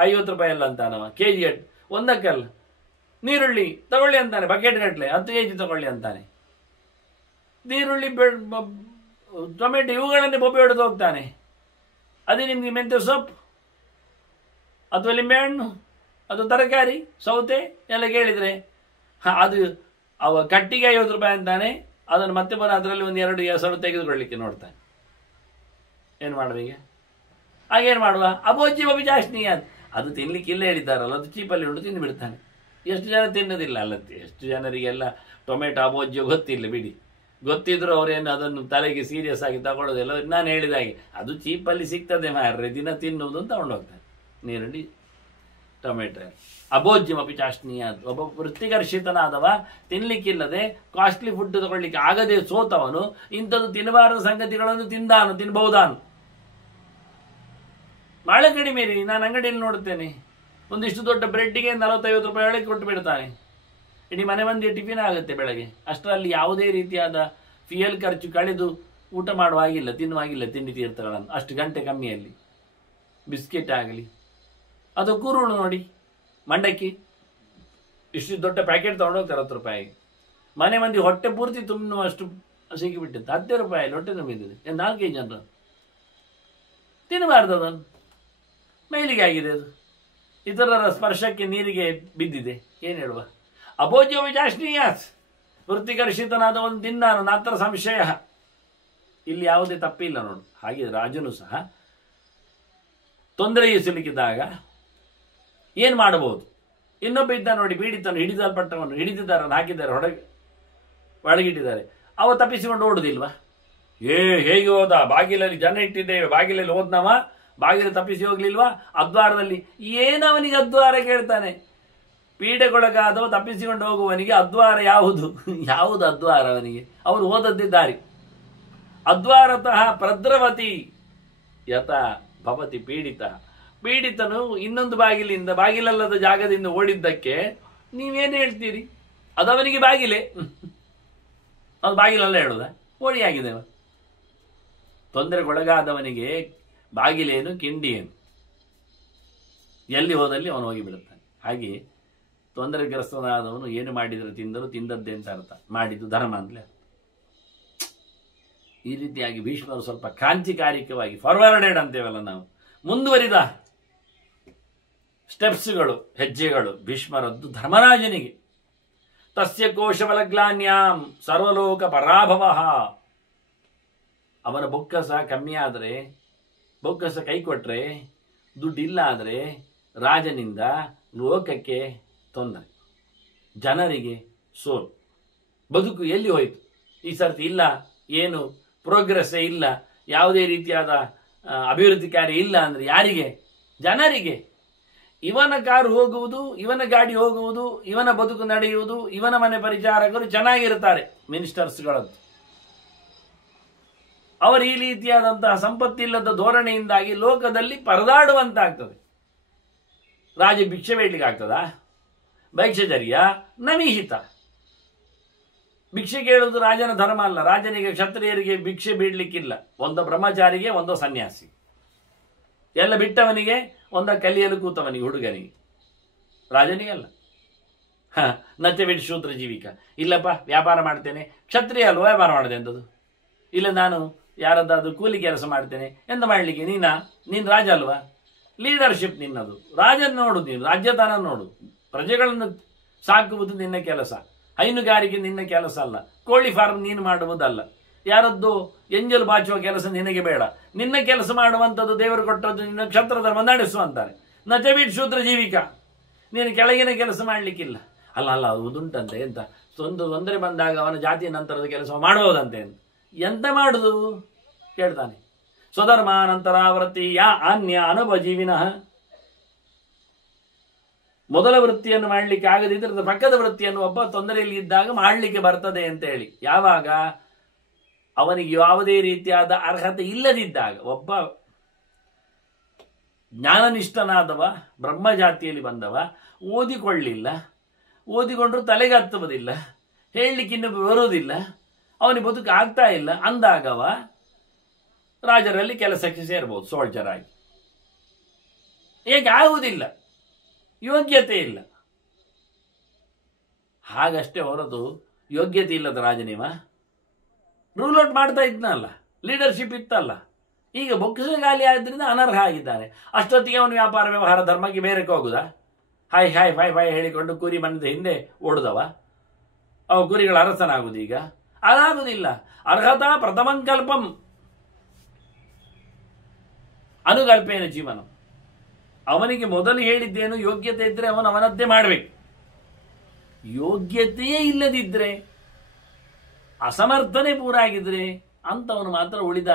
50 ರೂಪಾಯಿ ಅಲ್ಲ ಅಂತಾನವ, KG ಒಂದಕ್ಕಲ್ಲ. ನೀರುಳ್ಳಿ ತಗೊಳ್ಳಿ ಅಂತಾನೆ, ಬಕೆಟ್ ಗಟ್ಟಲೆ 10 kg ತಗೊಳ್ಳಿ ಅಂತಾನೆ. ನೀರುಳ್ಳಿ ಟೊಮೆಟೊ ಇವುಗಳನ್ನೇ ಬೊಬ್ಬೆ ಹೊಡೆದು ಹೋಗ್ತಾನೆ. ಅದೇ ನಿಮಗೆ ಮೆಂತ್ಯ ಸೊಪ್ಪು ಅಥವಾ ಲಿಂಬೆಹಣ್ಣು ಅದು ತರಕಾರಿ ಸೌತೆ ಎಲ್ಲ ಕೇಳಿದರೆ ಅದು ಅವ ಕಟ್ಟಿಗೆ 50 ರೂಪಾಯಿ ಅಂತಾನೆ. ಅದನ್ನು ಮತ್ತೆ ಬರೋ ಅದರಲ್ಲಿ ಒಂದು 2 ಹೆಸರು ತೆಗೆದುಕೊಳ್ಳಿಕ್ಕೆ ನೋಡ್ತಾನೆ. ಏನು ಮಾಡುವೀಗ? ಹಾಗೇನು ಮಾಡುವ? ಅಬೋಜಿ ಬಬಿ ಜಾಸ್ತಿ ಅದು ತಿನ್ಲಿಕ್ಕಿಲ್ಲ ಹೇಳಿದ್ದಾರಲ್ಲ, ಅದು ಚೀಪಲ್ಲಿ ಉಂಟು ತಿಂದು ಬಿಡ್ತಾನೆ. ಎಷ್ಟು ಜನ ತಿನ್ನೋದಿಲ್ಲ ಅಲ್ಲ, ಎಷ್ಟು ಜನರಿಗೆಲ್ಲ ಟೊಮೆಟೊ ಅಬೋಜ್ಯ ಗೊತ್ತಿಲ್ಲ ಬಿಡಿ. ಗೊತ್ತಿದ್ರು ಅವರೇನು ಅದನ್ನು ತಲೆಗೆ ಸೀರಿಯಸ್ ಆಗಿ ತಗೊಳ್ಳೋದಿಲ್ಲ. ನಾನು ಹೇಳಿದಾಗೆ ಅದು ಚೀಪಲ್ಲಿ ಸಿಗ್ತದೆ ಮಾರ್ರೆ, ದಿನ ತಿನ್ನುವುದು ಅಂತ ತಗೊಂಡೋಗ್ತಾನೆ. ನೀರುಳ್ಳಿ ಟೊಮೆಟೊ ಅಬೋಜ್ಯಮಪಿ ಚಾಷ್ಣೀಯ. ಒಬ್ಬ ವೃತ್ತಿಕರ್ಷಿತನಾದವ ತಿನ್ಲಿಕ್ಕಿಲ್ಲದೆ ಕಾಸ್ಟ್ಲಿ ಫುಡ್ ತಗೊಳ್ಳಿಕ್ಕೆ ಆಗದೆ ಸೋತವನು ಇಂಥದ್ದು ತಿನ್ನಬಾರದ ಸಂಗತಿಗಳನ್ನು ತಿನ್ನಬಹುದಾನು. ಬಹಳ ಕಡಿಮೆ ರೀ. ನಾನು ಅಂಗಡಿಯಲ್ಲಿ ನೋಡುತ್ತೇನೆ, ಒಂದಿಷ್ಟು ದೊಡ್ಡ ಬ್ರೆಡ್ಗೆ 40-50 ರೂಪಾಯಿ ಒಳಗೆ ಕೊಟ್ಟು ಬಿಡ್ತಾನೆ. ಇಡೀ ಮನೆ ಮಂದಿ ಟಿಫಿನ್ ಆಗುತ್ತೆ ಬೆಳಗ್ಗೆ. ಅಷ್ಟರಲ್ಲಿ ಯಾವುದೇ ರೀತಿಯಾದ ಫ್ಯೂಯಲ್ ಖರ್ಚು ಕಳೆದು ಊಟ ಮಾಡುವಾಗಿಲ್ಲ, ತಿನ್ನುವಾಗಿಲ್ಲ ತಿಂಡಿ ತೀರ್ಥಗಳನ್ನು ಅಷ್ಟು ಗಂಟೆ ಕಮ್ಮಿಯಲ್ಲಿ. ಬಿಸ್ಕೆಟ್ ಆಗಲಿ ಅದು ಕೂರುಳು ನೋಡಿ, ಮಂಡಕ್ಕಿ ಇಷ್ಟು ದೊಡ್ಡ ಪ್ಯಾಕೆಟ್ ತೊಗೊಂಡೋಗ್ತಾರೆ 10 ರೂಪಾಯಿಗೆ. ಮನೆ ಮಂದಿ ಹೊಟ್ಟೆ ಪೂರ್ತಿ ತುಂಬುವಷ್ಟು ಸಿಕ್ಕಿಬಿಟ್ಟಿತ್ತು. 10 ರೂಪಾಯಿ ಹೊಟ್ಟೆ ತುಂಬಿದ್ದಿದೆ. 4 kg ಅಂತ ತಿನ್ನಬಾರ್ದು. ಅದನ್ನು ಮೇಲಿಗೆ ಆಗಿದೆ, ಅದು ಇತರರ ಸ್ಪರ್ಶಕ್ಕೆ ನೀರಿಗೆ ಬಿದ್ದಿದೆ. ಏನು ಹೇಳುವ? ಅಭೋಜ್ಯ ವಿಚಾಷ್ಣೀಯಾತ್. ವೃತ್ತಿಕರ್ಷಿತನಾದವನು ತಿನ್ನಾನು ನಾತ್ರ ಸಂಶಯ. ಇಲ್ಲಿ ಯಾವುದೇ ತಪ್ಪಿಲ್ಲ ನೋಡು. ಹಾಗೆ ರಾಜನು ಸಹ ತೊಂದರೆಗೆ ಸಿಲುಕಿದಾಗ ಏನು ಮಾಡಬಹುದು? ಇನ್ನೊಬ್ಬ ಇದ್ದ ನೋಡಿ, ಬೀಡಿತನು ಹಿಡಿದಲ್ಪಟ್ಟವನು ಹಿಡಿದಿದ್ದಾರನ್ನು ಹಾಕಿದ್ದಾರೆ, ಒಳಗಿಟ್ಟಿದ್ದಾರೆ. ಅವ ತಪ್ಪಿಸಿಕೊಂಡು ಓಡುದಿಲ್ವಾ? ಹೇಗೆ ಹೋದ? ಬಾಗಿಲಲ್ಲಿ ಜನ ಇಟ್ಟಿದ್ದೇವೆ, ಬಾಗಿಲಲ್ಲಿ ಹೋದ್ನವ, ಬಾಗಿಲು ತಪ್ಪಿಸಿ ಹೋಗ್ಲಿಲ್ವಾ? ಅದ್ವಾರದಲ್ಲಿ ಏನವನಿಗೆ ಅದ್ವಾರ ಕೇಳ್ತಾನೆ. ಪೀಡೆಗೊಳಗಾದವ ತಪ್ಪಿಸಿಕೊಂಡು ಹೋಗುವವನಿಗೆ ಅದ್ವಾರ ಯಾವುದು ಅದ್ವಾರ? ಅವನಿಗೆ ಅವನು ಹೋದದ್ದೇ ದಾರಿ. ಅದ್ವಾರತಃ ಪ್ರದ್ರವತಿ ಯತ ಭವತಿ ಪೀಡಿತ. ಪೀಡಿತನು ಇನ್ನೊಂದು ಬಾಗಿಲಲ್ಲದ ಜಾಗದಿಂದ ಓಡಿದ್ದಕ್ಕೆ ನೀವೇನು ಹೇಳ್ತೀರಿ? ಅದವನಿಗೆ ಬಾಗಿಲೇ, ಅದು ಬಾಗಿಲಲ್ಲ ಹೇಳುದ? ಓಡಿಯಾಗಿದೆ. ತೊಂದರೆಗೊಳಗಾದವನಿಗೆ ಬಾಗಿಲೇನು ಕಿಂಡಿ ಏನು? ಎಲ್ಲಿ ಹೋದಲ್ಲಿ ಅವನು ಹೋಗಿಬಿಡುತ್ತಾನೆ. ಹಾಗೆ ತೊಂದರೆಗ್ರಸ್ತನಾದವನು ಏನು ಮಾಡಿದರೆ ತಿಂದದ್ದೇ ಅಂತ ಅರ್ಥ, ಮಾಡಿದ್ದು ಧರ್ಮ ಅಂತಲೇ. ಈ ರೀತಿಯಾಗಿ ಭೀಷ್ಮರು ಸ್ವಲ್ಪ ಕ್ರಾಂತಿಕಾರಿಕವಾಗಿ ಫಾರ್ವರ್ಡೆಡ್ ಅಂತೇವಲ್ಲ ನಾವು, ಮುಂದುವರಿದ ಸ್ಟೆಪ್ಸ್ಗಳು, ಹೆಜ್ಜೆಗಳು ಭೀಷ್ಮರದ್ದು ಧರ್ಮರಾಜನಿಗೆ. ತಸ್ಯ ಕೋಶಬಲಗ್ಲಾನ್ಯಾಂ ಸರ್ವಲೋಕ ಪರಾಭವ. ಅವನ ಬೊಕ್ಕಸ ಕಮ್ಮಿ ಆದರೆ, ಬೊಕ್ಕಸ ಕೈ ಕೊಟ್ಟರೆ, ದುಡ್ಡಿಲ್ಲ ಆದರೆ ರಾಜನಿಂದ ಲೋಕಕ್ಕೆ ತೊಂದರೆ, ಜನರಿಗೆ ಸೋಲು, ಬದುಕು ಎಲ್ಲಿ ಹೋಯಿತು? ಈ ಸರ್ತಿ ಇಲ್ಲ, ಏನು ಪ್ರೋಗ್ರೆಸ್ಸೇ ಇಲ್ಲ, ಯಾವುದೇ ರೀತಿಯಾದ ಅಭಿವೃದ್ಧಿ ಕಾರ್ಯ ಇಲ್ಲ ಅಂದರೆ ಯಾರಿಗೆ? ಜನರಿಗೆ. ಇವನ ಕಾರು ಹೋಗುವುದು, ಇವನ ಗಾಡಿ ಹೋಗುವುದು, ಇವನ ಬದುಕು ನಡೆಯುವುದು, ಇವನ ಮನೆ ಪರಿಚಾರಕರು ಚೆನ್ನಾಗಿರುತ್ತಾರೆ ಮಿನಿಸ್ಟರ್ಸ್ಗಳದ್ದು. ಅವರು ಈ ರೀತಿಯಾದಂತಹ ಸಂಪತ್ತಿಲ್ಲದ ಧೋರಣೆಯಿಂದಾಗಿ ಲೋಕದಲ್ಲಿ ಪರದಾಡುವಂತಾಗ್ತದೆ. ರಾಜ ಭಿಕ್ಷೆ ಬೇಡಲಿಕ್ಕೆ ಆಗ್ತದಾ? ಭೈಕ್ಷಚರ್ಯ ನಮಿಹಿತ. ಭಿಕ್ಷೆ ಕೇಳುವುದು ರಾಜನ ಧರ್ಮ ಅಲ್ಲ. ರಾಜನಿಗೆ ಕ್ಷತ್ರಿಯರಿಗೆ ಭಿಕ್ಷೆ ಬಿಡ್ಲಿಕ್ಕಿಲ್ಲ. ಒಂದು ಬ್ರಹ್ಮಚಾರಿಗೆ, ಒಂದು ಸನ್ಯಾಸಿ, ಎಲ್ಲ ಬಿಟ್ಟವನಿಗೆ, ಒಂದ ಕಲಿಯಲು ಕೂತವನಿಗೆ, ಹುಡುಗನಿಗೆ, ರಾಜನಿಗಲ್ಲ. ನತ್ಯ ಬಿಟ್ಟು ಶೂದ್ರ ಜೀವಿಕ. ಇಲ್ಲಪ್ಪ ವ್ಯಾಪಾರ ಮಾಡ್ತೇನೆ, ಕ್ಷತ್ರಿಯ ಅಲ್ವ ವ್ಯಾಪಾರ ಮಾಡಿದೆ ಅಂತದ್ದು. ಇಲ್ಲ ನಾನು ಯಾರದ್ದಾದ್ರೂ ಕೂಲಿ ಕೆಲಸ ಮಾಡ್ತೇನೆ, ಎಂತ ಮಾಡಲಿಕ್ಕೆ? ನೀನು ರಾಜ ಅಲ್ವಾ? ಲೀಡರ್ಶಿಪ್ ನಿನ್ನದು. ರಾಜನ ನೋಡು, ನೀನು ರಾಜ್ಯತನ ನೋಡು. ಪ್ರಜೆಗಳನ್ನು ಸಾಕುವುದು ನಿನ್ನ ಕೆಲಸ, ಹೈನುಗಾರಿಕೆ ನಿನ್ನ ಕೆಲಸ ಅಲ್ಲ. ಕೋಳಿ ಫಾರ್ಮ್ ನೀನು ಮಾಡುವುದಲ್ಲ. ಯಾರದ್ದು ಎಂಜಲು ಬಾಚುವ ಕೆಲಸ ನಿನಗೆ ಬೇಡ. ನಿನ್ನ ಕೆಲಸ ಮಾಡುವಂಥದ್ದು ದೇವರು ಕೊಟ್ಟದ್ದು, ನಿನ್ನ ಕ್ಷತ್ರ ಧರ್ಮ ನಡೆಸುವಂತಾರೆ. ನಚಬೀಟ್ ಶೂದ್ರ ಜೀವಿಕ. ನೀನು ಕೆಳಗಿನ ಕೆಲಸ ಮಾಡಲಿಕ್ಕಿಲ್ಲ. ಅಲ್ಲ ಅದುಂಟಂತೆ. ಎಂತ ತೊಂದರೆ ಬಂದಾಗ ಅವನ ಜಾತಿಯ ನಂತರದ ಕೆಲಸ ಮಾಡಬಹುದಂತೆ. ಎಂತ ಮಾಡುದು ಕೇಳ್ತಾನೆ. ಸ್ವಧರ್ಮಾನಂತರಾವೃತ್ತಿ ಯಾ ಅನ್ಯ ಅನುಪಜೀವಿನಃ. ಮೊದಲ ವೃತ್ತಿಯನ್ನು ಮಾಡಲಿಕ್ಕೆ ಆಗದಿದ್ದರೆ ಪಕ್ಕದ ವೃತ್ತಿಯನ್ನು ಒಬ್ಬ ತೊಂದರೆಯಲ್ಲಿ ಇದ್ದಾಗ ಮಾಡಲಿಕ್ಕೆ ಬರ್ತದೆ ಅಂತ ಹೇಳಿ. ಯಾವಾಗ ಅವನಿಗೆ ಯಾವುದೇ ರೀತಿಯಾದ ಅರ್ಹತೆ ಇಲ್ಲದಿದ್ದಾಗ, ಒಬ್ಬ ಜ್ಞಾನನಿಷ್ಠನಾದವ, ಬ್ರಹ್ಮಜಾತಿಯಲ್ಲಿ ಬಂದವ, ಓದಿಕೊಳ್ಳಿಲ್ಲ, ಓದಿಕೊಂಡ್ರು ತಲೆಗೆ ಹತ್ತುವುದಿಲ್ಲ, ಹೇಳಲಿಕ್ಕೆ ಇನ್ನು ಬರುವುದಿಲ್ಲ, ಅವನಿಗೆ ಬದುಕು ಆಗ್ತಾ ಇಲ್ಲ ಅಂದಾಗವ ರಾಜರಲ್ಲಿ ಕೆಲಸಕ್ಕೆ ಸೇರ್ಬೋದು ಸೋಲ್ಜರ್ ಆಗಿ. ಹೇಗೆ ಆಗುವುದಿಲ್ಲ, ಯೋಗ್ಯತೆ ಇಲ್ಲ. ಹಾಗಷ್ಟೇ ಹೊರತು ಯೋಗ್ಯತೆ ಇಲ್ಲದ ರಾಜನಿವ ರೂಲ್ ಔಟ್ ಮಾಡ್ತಾ ಇದ್ನಲ್ಲ, ಲೀಡರ್ಶಿಪ್ ಇತ್ತಲ್ಲ. ಈಗ ಬೊಕ್ಕಿಸ ಖಾಲಿ ಆದ್ರಿಂದ ಅನರ್ಹ ಆಗಿದ್ದಾನೆ. ಅಷ್ಟೊತ್ತಿಗೆ ಅವನು ವ್ಯಾಪಾರ ವ್ಯವಹಾರ ಧರ್ಮಕ್ಕೆ ಬೇರೆಕ್ಕೆ ಹೋಗುದಾ? ಹಾಯ್ ಹಾಯ್ ಫಾಯ್ ಫಾಯ್ ಹೇಳಿಕೊಂಡು ಕುರಿ ಮನದ ಹಿಂದೆ ಓಡಿದವ ಅವ ಕುರಿಗಳ ಅರಸನಾಗುದು? ಈಗ ಅದಾಗುದಿಲ್ಲ. ಅರ್ಹತಾ ಪ್ರಥಮಂಕಲ್ಪಂ ಅನುಕಲ್ಪೇನ ಜೀವನ. ಅವನಿಗೆ ಮೊದಲು ಹೇಳಿದ್ದೇನು, ಯೋಗ್ಯತೆ ಇದ್ರೆ ಅವನದ್ದೇ ಮಾಡಬೇಕು. ಯೋಗ್ಯತೆಯೇ ಇಲ್ಲದಿದ್ರೆ, ಅಸಮರ್ಥನೆ ಪೂರಾಗಿದ್ರೆ ಅಂತವನು ಮಾತ್ರ ಉಳಿದ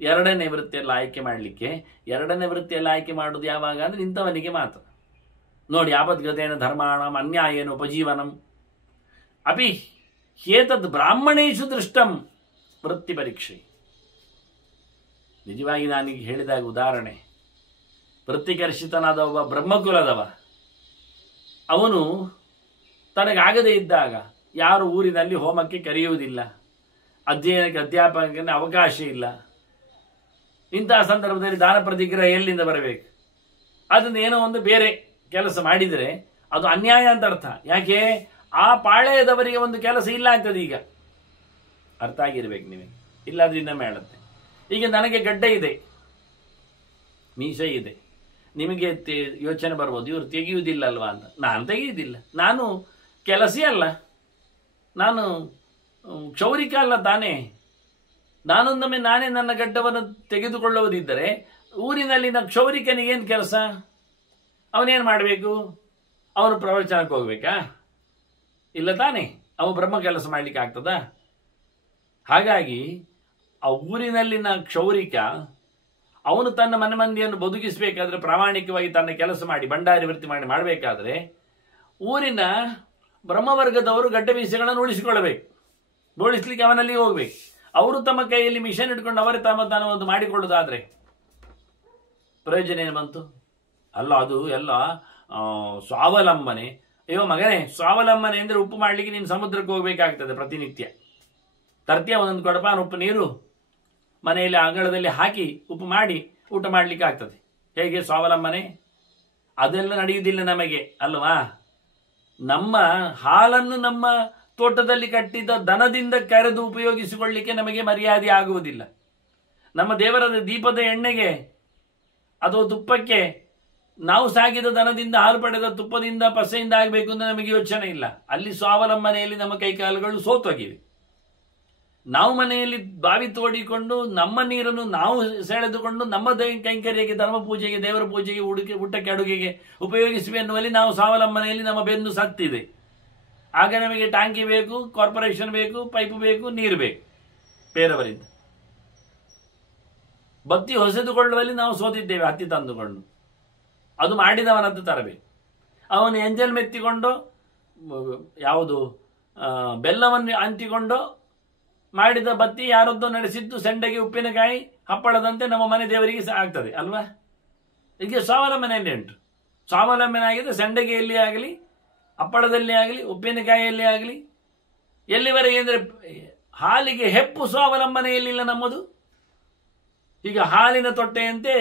ಎರಡನೇ ವೃತ್ತಿಯಲ್ಲಿ ಆಯ್ಕೆ ಮಾಡಲಿಕ್ಕೆ. ಎರಡನೇ ವೃತ್ತಿಯಲ್ಲಿ ಆಯ್ಕೆ ಮಾಡುವುದು ಯಾವಾಗ ಅಂದ್ರೆ ಇಂಥವನಿಗೆ ಮಾತ್ರ. ನೋಡಿ, ಆಪದ್ಗತೇನ ಧರ್ಮಾಣಂ ಅನ್ಯಾಯೇನ ಉಪಜೀವನಂ ಅಪಿ ಹೇತದ್ ಬ್ರಾಹ್ಮಣೇಶು ದೃಷ್ಟಂ ವೃತ್ತಿ ಪರೀಕ್ಷೆ. ನಿಜವಾಗಿ ನಾನೀಗ ಹೇಳಿದಾಗ ಉದಾಹರಣೆ, ವೃತ್ತಿಕರ್ಷಿತನಾದ ಒಬ್ಬ ಬ್ರಹ್ಮಕುಲದವ, ಅವನು ತನಗಾಗದೇ ಇದ್ದಾಗ ಯಾರು ಊರಿನಲ್ಲಿ ಹೋಮಕ್ಕೆ ಕರೆಯುವುದಿಲ್ಲ, ಅಧ್ಯಯನಕ್ಕೆ ಅಧ್ಯಾಪಕಕ್ಕೆ ಅವಕಾಶ ಇಲ್ಲ. ಇಂತಹ ಸಂದರ್ಭದಲ್ಲಿ ದಾನ ಪ್ರತಿಗ್ರಹ ಎಲ್ಲಿಂದ ಬರಬೇಕು? ಅದನ್ನು ಏನೋ ಒಂದು ಬೇರೆ ಕೆಲಸ ಮಾಡಿದರೆ ಅದು ಅನ್ಯಾಯ ಅಂತ ಅರ್ಥ. ಯಾಕೆ? ಆ ಪಾಳೆಯದವರಿಗೆ ಒಂದು ಕೆಲಸ ಇಲ್ಲ ಆಗ್ತದೆ. ಈಗ ಅರ್ಥ ಆಗಿರ್ಬೇಕು ನಿಮಗೆ, ಇಲ್ಲಾದ್ರೂ ಇನ್ನೊಮ್ಮೆ ಹೇಳುತ್ತೆ. ಈಗ ನನಗೆ ಗಡ್ಡೆ ಇದೆ, ಮೀಸೆ ಇದೆ, ನಿಮಗೆ ಯೋಚನೆ ಬರ್ಬೋದು ಇವರು ತೆಗೆಯುವುದಿಲ್ಲ ಅಲ್ವಾ ಅಂತ. ನಾನು ತೆಗೆಯುವುದಿಲ್ಲ, ನಾನು ಕೆಲಸ ಅಲ್ಲ, ನಾನು ಕ್ಷೌರಿಕ ಅಲ್ಲ ತಾನೇ. ನಾನೊಂದೊಮ್ಮೆ ನಾನೇ ನನ್ನ ಗಡ್ಡವನ್ನು ತೆಗೆದುಕೊಳ್ಳುವುದಿದ್ದರೆ ಊರಿನಲ್ಲಿನ ಕ್ಷೌರಿಕನಿಗೇನು ಕೆಲಸ? ಅವನೇನು ಮಾಡಬೇಕು? ಅವನು ಪ್ರವಚನಕ್ಕೆ ಹೋಗ್ಬೇಕಾ? ಇಲ್ಲ ತಾನೇ. ಅವನು ಬ್ರಹ್ಮ ಕೆಲಸ ಮಾಡಲಿಕ್ಕೆ ಆಗ್ತದ? ಹಾಗಾಗಿ ಆ ಊರಿನಲ್ಲಿನ ಕ್ಷೌರಿಕ ಅವನು ತನ್ನ ಮನೆ ಮಂದಿಯನ್ನು ಬದುಕಿಸಬೇಕಾದ್ರೆ, ಪ್ರಾಮಾಣಿಕವಾಗಿ ತನ್ನ ಕೆಲಸ ಮಾಡಿ ಭಂಡಾರಿ ವೃತ್ತಿ ಮಾಡಬೇಕಾದ್ರೆ ಊರಿನ ಬ್ರಹ್ಮವರ್ಗದವರು ಗಡ್ಡೆ ಮೀಸೆಗಳನ್ನು ಉಳಿಸಿಕೊಳ್ಳಬೇಕು. ಬೋಳಿಸ್ಲಿಕ್ಕೆ ಅವನಲ್ಲಿ ಹೋಗ್ಬೇಕು. ಅವರು ತಮ್ಮ ಕೈಯಲ್ಲಿ ಮಿಷನ್ ಇಟ್ಕೊಂಡು ಅವರೇ ತಾನು ಒಂದು ಮಾಡಿಕೊಳ್ಳುವುದಾದ್ರೆ ಪ್ರಯೋಜನ ಏನು ಬಂತು? ಅಲ್ಲ, ಅದು ಎಲ್ಲ ಸ್ವಾವಲಂಬನೆ. ಅಯ್ಯೋ ಮಗನೇ, ಸ್ವಾವಲಂಬನೆ ಅಂದ್ರೆ ಉಪ್ಪು ಮಾಡಲಿಕ್ಕೆ ನೀನು ಸಮುದ್ರಕ್ಕೆ ಹೋಗ್ಬೇಕಾಗ್ತದೆ ಪ್ರತಿನಿತ್ಯ. ತರ್ತೀಯ ಒಂದೊಂದು ಕೊಡಪಾನ ಉಪ್ಪು ನೀರು ಮನೆಯಲ್ಲಿ ಅಂಗಳದಲ್ಲಿ ಹಾಕಿ ಉಪ್ಪು ಮಾಡಿ ಊಟ ಮಾಡಲಿಕ್ಕೆ ಆಗ್ತದೆ. ಹೇಗೆ ಸ್ವಾವಲಂಬನೆ? ಅದೆಲ್ಲ ನಡೆಯುವುದಿಲ್ಲ ನಮಗೆ ಅಲ್ವಾ? ನಮ್ಮ ಹಾಲನ್ನು ನಮ್ಮ ತೋಟದಲ್ಲಿ ಕಟ್ಟಿದ ದನದಿಂದ ಕರೆದು ಉಪಯೋಗಿಸಿಕೊಳ್ಳಲಿಕ್ಕೆ ನಮಗೆ ಮರ್ಯಾದೆ ಆಗುವುದಿಲ್ಲ. ನಮ್ಮ ದೇವರ ದೀಪದ ಎಣ್ಣೆಗೆ ಅಥವಾ ತುಪ್ಪಕ್ಕೆ ನಾವು ಸಾಗಿದ ದನದಿಂದ ಹಾಲು ಪಡೆದ ತುಪ್ಪದಿಂದ ಪಸೆಯಿಂದ ಆಗಬೇಕು ಅಂತ ನಮಗೆ ಯೋಚನೆ ಇಲ್ಲ. ಅಲ್ಲಿ ಸ್ವಾವಲಂಬನೆಯಲ್ಲಿ ನಮ್ಮ ಕೈಕಾಲುಗಳು ಸೋತೋಗಿವೆ. ನಾವು ಮನೆಯಲ್ಲಿ ಬಾವಿ ತೋಡಿಕೊಂಡು ನಮ್ಮ ನೀರನ್ನು ನಾವು ಸೆಳೆದುಕೊಂಡು ನಮ್ಮ ಕೈಂಕರ್ಯಕ್ಕೆ, ಧರ್ಮ ಪೂಜೆಗೆ, ದೇವರ ಪೂಜೆಗೆ, ಊಟಕ್ಕೆ, ಅಡುಗೆಗೆ ಉಪಯೋಗಿಸುವೆ ಎನ್ನುವಲ್ಲಿ ನಾವು ಸ್ವಾವಲಂಬನೆಯಲ್ಲಿ ನಮ್ಮ ಬೆನ್ನು ಸತ್ತಿದೆ. ಆಗ ನಮಗೆ ಟ್ಯಾಂಕಿ ಬೇಕು, ಕಾರ್ಪೊರೇಷನ್ ಬೇಕು, ಪೈಪ್ ಬೇಕು, ನೀರು ಬೇಕು ಬೇರೆಯವರಿಂದ. ಬತ್ತಿ ಹೊಸೆದುಕೊಳ್ಳುವಲ್ಲಿ ನಾವು ಸೋತಿದ್ದೇವೆ. ಹತ್ತಿ ತಂದುಕೊಂಡು ಅದು ಮಾಡಿದವನದ್ದು ತರಬೇಕು. ಅವನು ಎಂಜಲ್ ಮೆತ್ತಿಕೊಂಡು ಯಾವುದು ಬೆಲ್ಲವನ್ನು ಅಂಟಿಕೊಂಡು ಮಾಡಿದ ಬತ್ತಿ ಯಾರದ್ದೋ ನಡೆಸಿದ್ದು ಸೆಂಡೆಗೆ ಉಪ್ಪಿನಕಾಯಿ ಹಪ್ಪಳದಂತೆ ನಮ್ಮ ಮನೆ ದೇವರಿಗೆ ಆಗ್ತದೆ ಅಲ್ವಾ? ಈಗ ಸ್ವಾವಲಂಬನೆಯಲ್ಲಿ ಉಂಟು. ಸ್ವಾವಲಂಬನೆ ಆಗಿದೆ ಸೆಂಡೆಗೆಯಲ್ಲಿ ಆಗಲಿ, ಹಪ್ಪಳದಲ್ಲಿ ಆಗಲಿ, ಉಪ್ಪಿನಕಾಯಿಯಲ್ಲಿ ಆಗಲಿ. ಎಲ್ಲಿವರೆಗೆ ಅಂದರೆ ಹಾಲಿಗೆ ಹೆಪ್ಪು ಸ್ವಾವಲಂಬನೆಯಲ್ಲಿಲ್ಲ ನಮ್ಮದು. ಈಗ ಹಾಲಿನ ತೊಟ್ಟೆಯಂತೆ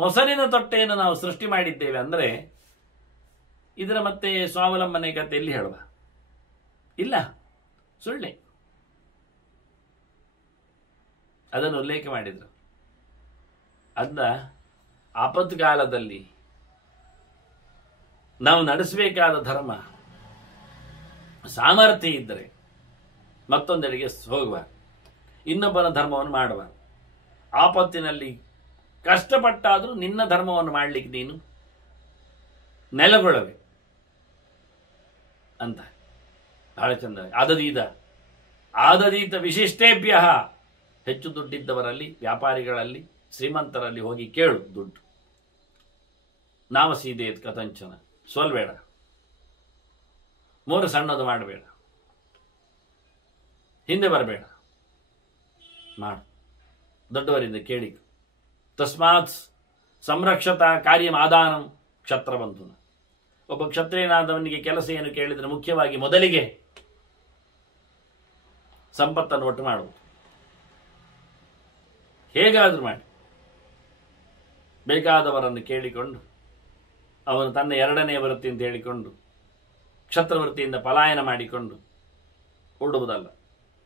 ಮೊಸರಿನ ತೊಟ್ಟೆಯನ್ನು ನಾವು ಸೃಷ್ಟಿ ಮಾಡಿದ್ದೇವೆ ಅಂದರೆ ಇದರ ಮತ್ತೆ ಸ್ವಾವಲಂಬನೆ ಕಥೆ ಎಲ್ಲಿ ಹೇಳುವ? ಇಲ್ಲ, ಸುಳ್ಳೆ. ಅದನ್ನು ಉಲ್ಲೇಖ ಮಾಡಿದ್ರು. ಅದನ್ನ ಆಪತ್ಕಾಲದಲ್ಲಿ ನಾವು ನಡೆಸಬೇಕಾದ ಧರ್ಮ ಸಾಮರ್ಥ್ಯ ಇದ್ದರೆ ಮತ್ತೊಂದೆಡೆಗೆ ಹೋಗುವ, ಇನ್ನೊಬ್ಬನ ಧರ್ಮವನ್ನು ಮಾಡುವ. ಆಪತ್ತಿನಲ್ಲಿ ಕಷ್ಟಪಟ್ಟಾದರೂ ನಿನ್ನ ಧರ್ಮವನ್ನು ಮಾಡಲಿಕ್ಕೆ ನೀನು ನೆಲೆಗೊಳ್ಳವೆ ಅಂತ ಬಹಳ ಚಂದ. ಆದದೀತ ವಿಶಿಷ್ಟೇಭ್ಯ, ಹೆಚ್ಚು ದುಡ್ಡಿದ್ದವರಲ್ಲಿ, ವ್ಯಾಪಾರಿಗಳಲ್ಲಿ, ಶ್ರೀಮಂತರಲ್ಲಿ ಹೋಗಿ ಕೇಳು ದುಡ್ಡು. ನಾವ ಸೀದೆ ಕಥಂಚನ ಸೋಲ್ಬೇಡ, ಮೂರು ಸಣ್ಣದು ಮಾಡಬೇಡ, ಹಿಂದೆ ಬರಬೇಡ, ಮಾಡು, ದೊಡ್ಡವರಿಂದ ಕೇಳಿ. ತಸ್ಮಾತ್ ಸಂರಕ್ಷತಾ ಕಾರ್ಯಮಾದಾನಂ ಕ್ಷತ್ರಬಂಧುನ. ಒಬ್ಬ ಕ್ಷತ್ರಿಯನಾದವನಿಗೆ ಕೆಲಸ ಏನು ಕೇಳಿದರೆ ಮುಖ್ಯವಾಗಿ ಮೊದಲಿಗೆ ಸಂಪತ್ತನ್ನು ಒಟ್ಟು ಮಾಡುವುದು. ಹೇಗಾದರೂ ಮಾಡಿ ಬೇಕಾದವರನ್ನು ಕೇಳಿಕೊಂಡು ಅವನು ತನ್ನ ಎರಡನೇ ವೃತ್ತಿ ಅಂತ ಹೇಳಿಕೊಂಡು ಕ್ಷತ್ರವೃತ್ತಿಯಿಂದ ಪಲಾಯನ ಮಾಡಿಕೊಂಡು ಓಡುವುದಲ್ಲ.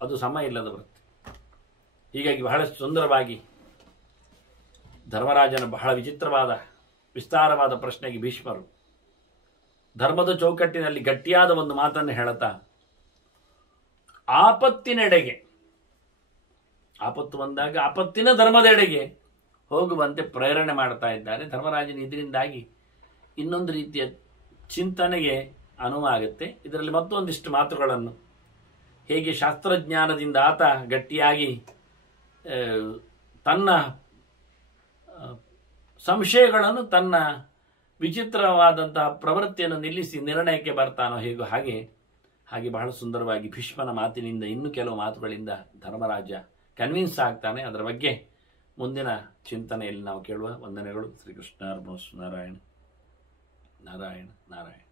ಅದು ಸಮ ಇಲ್ಲದ ವೃತ್ತಿ. ಹೀಗಾಗಿ ಬಹಳಷ್ಟು ಸುಂದರವಾಗಿ ಧರ್ಮರಾಜನ ಬಹಳ ವಿಚಿತ್ರವಾದ ವಿಸ್ತಾರವಾದ ಪ್ರಶ್ನೆಗೆ ಭೀಷ್ಮರು ಧರ್ಮದ ಚೌಕಟ್ಟಿನಲ್ಲಿ ಗಟ್ಟಿಯಾದ ಒಂದು ಮಾತನ್ನು ಹೇಳುತ್ತಾ ಆಪತ್ತಿನೆಡೆಗೆ, ಆಪತ್ತು ಬಂದಾಗ ಆಪತ್ತಿನ ಧರ್ಮದೆಡೆಗೆ ಹೋಗುವಂತೆ ಪ್ರೇರಣೆ ಮಾಡ್ತಾ ಇದ್ದಾರೆ. ಧರ್ಮರಾಜನ ಇದರಿಂದಾಗಿ ಇನ್ನೊಂದು ರೀತಿಯ ಚಿಂತನೆಗೆ ಅನುವಾಗುತ್ತೆ. ಇದರಲ್ಲಿ ಮತ್ತೊಂದಿಷ್ಟು ಮಾತುಗಳನ್ನು ಹೇಗೆ ಶಾಸ್ತ್ರಜ್ಞಾನದಿಂದ ಆತ ಗಟ್ಟಿಯಾಗಿ ತನ್ನ ಸಂಶಯಗಳನ್ನು, ತನ್ನ ವಿಚಿತ್ರವಾದಂತಹ ಪ್ರವೃತ್ತಿಯನ್ನು ನಿಲ್ಲಿಸಿ ನಿರ್ಣಯಕ್ಕೆ ಬರ್ತಾನೋ ಹೇಗೋ ಹಾಗೆ ಬಹಳ ಸುಂದರವಾಗಿ ಭೀಷ್ಮನ ಮಾತಿನಿಂದ ಇನ್ನೂ ಕೆಲವು ಮಾತುಗಳಿಂದ ಧರ್ಮರಾಜ ಕನ್ವಿನ್ಸ್ ಆಗ್ತಾನೆ. ಅದರ ಬಗ್ಗೆ ಮುಂದಿನ ಚಿಂತನೆಯಲ್ಲಿ ನಾವು ಕೇಳುವ. ವಂದನೆಗಳು. ಶ್ರೀಕೃಷ್ಣ ಅರ್ಪಣಮಸ್ತು. ನಾರಾಯಣ ನಾರಾಯಣ ನಾರಾಯಣ.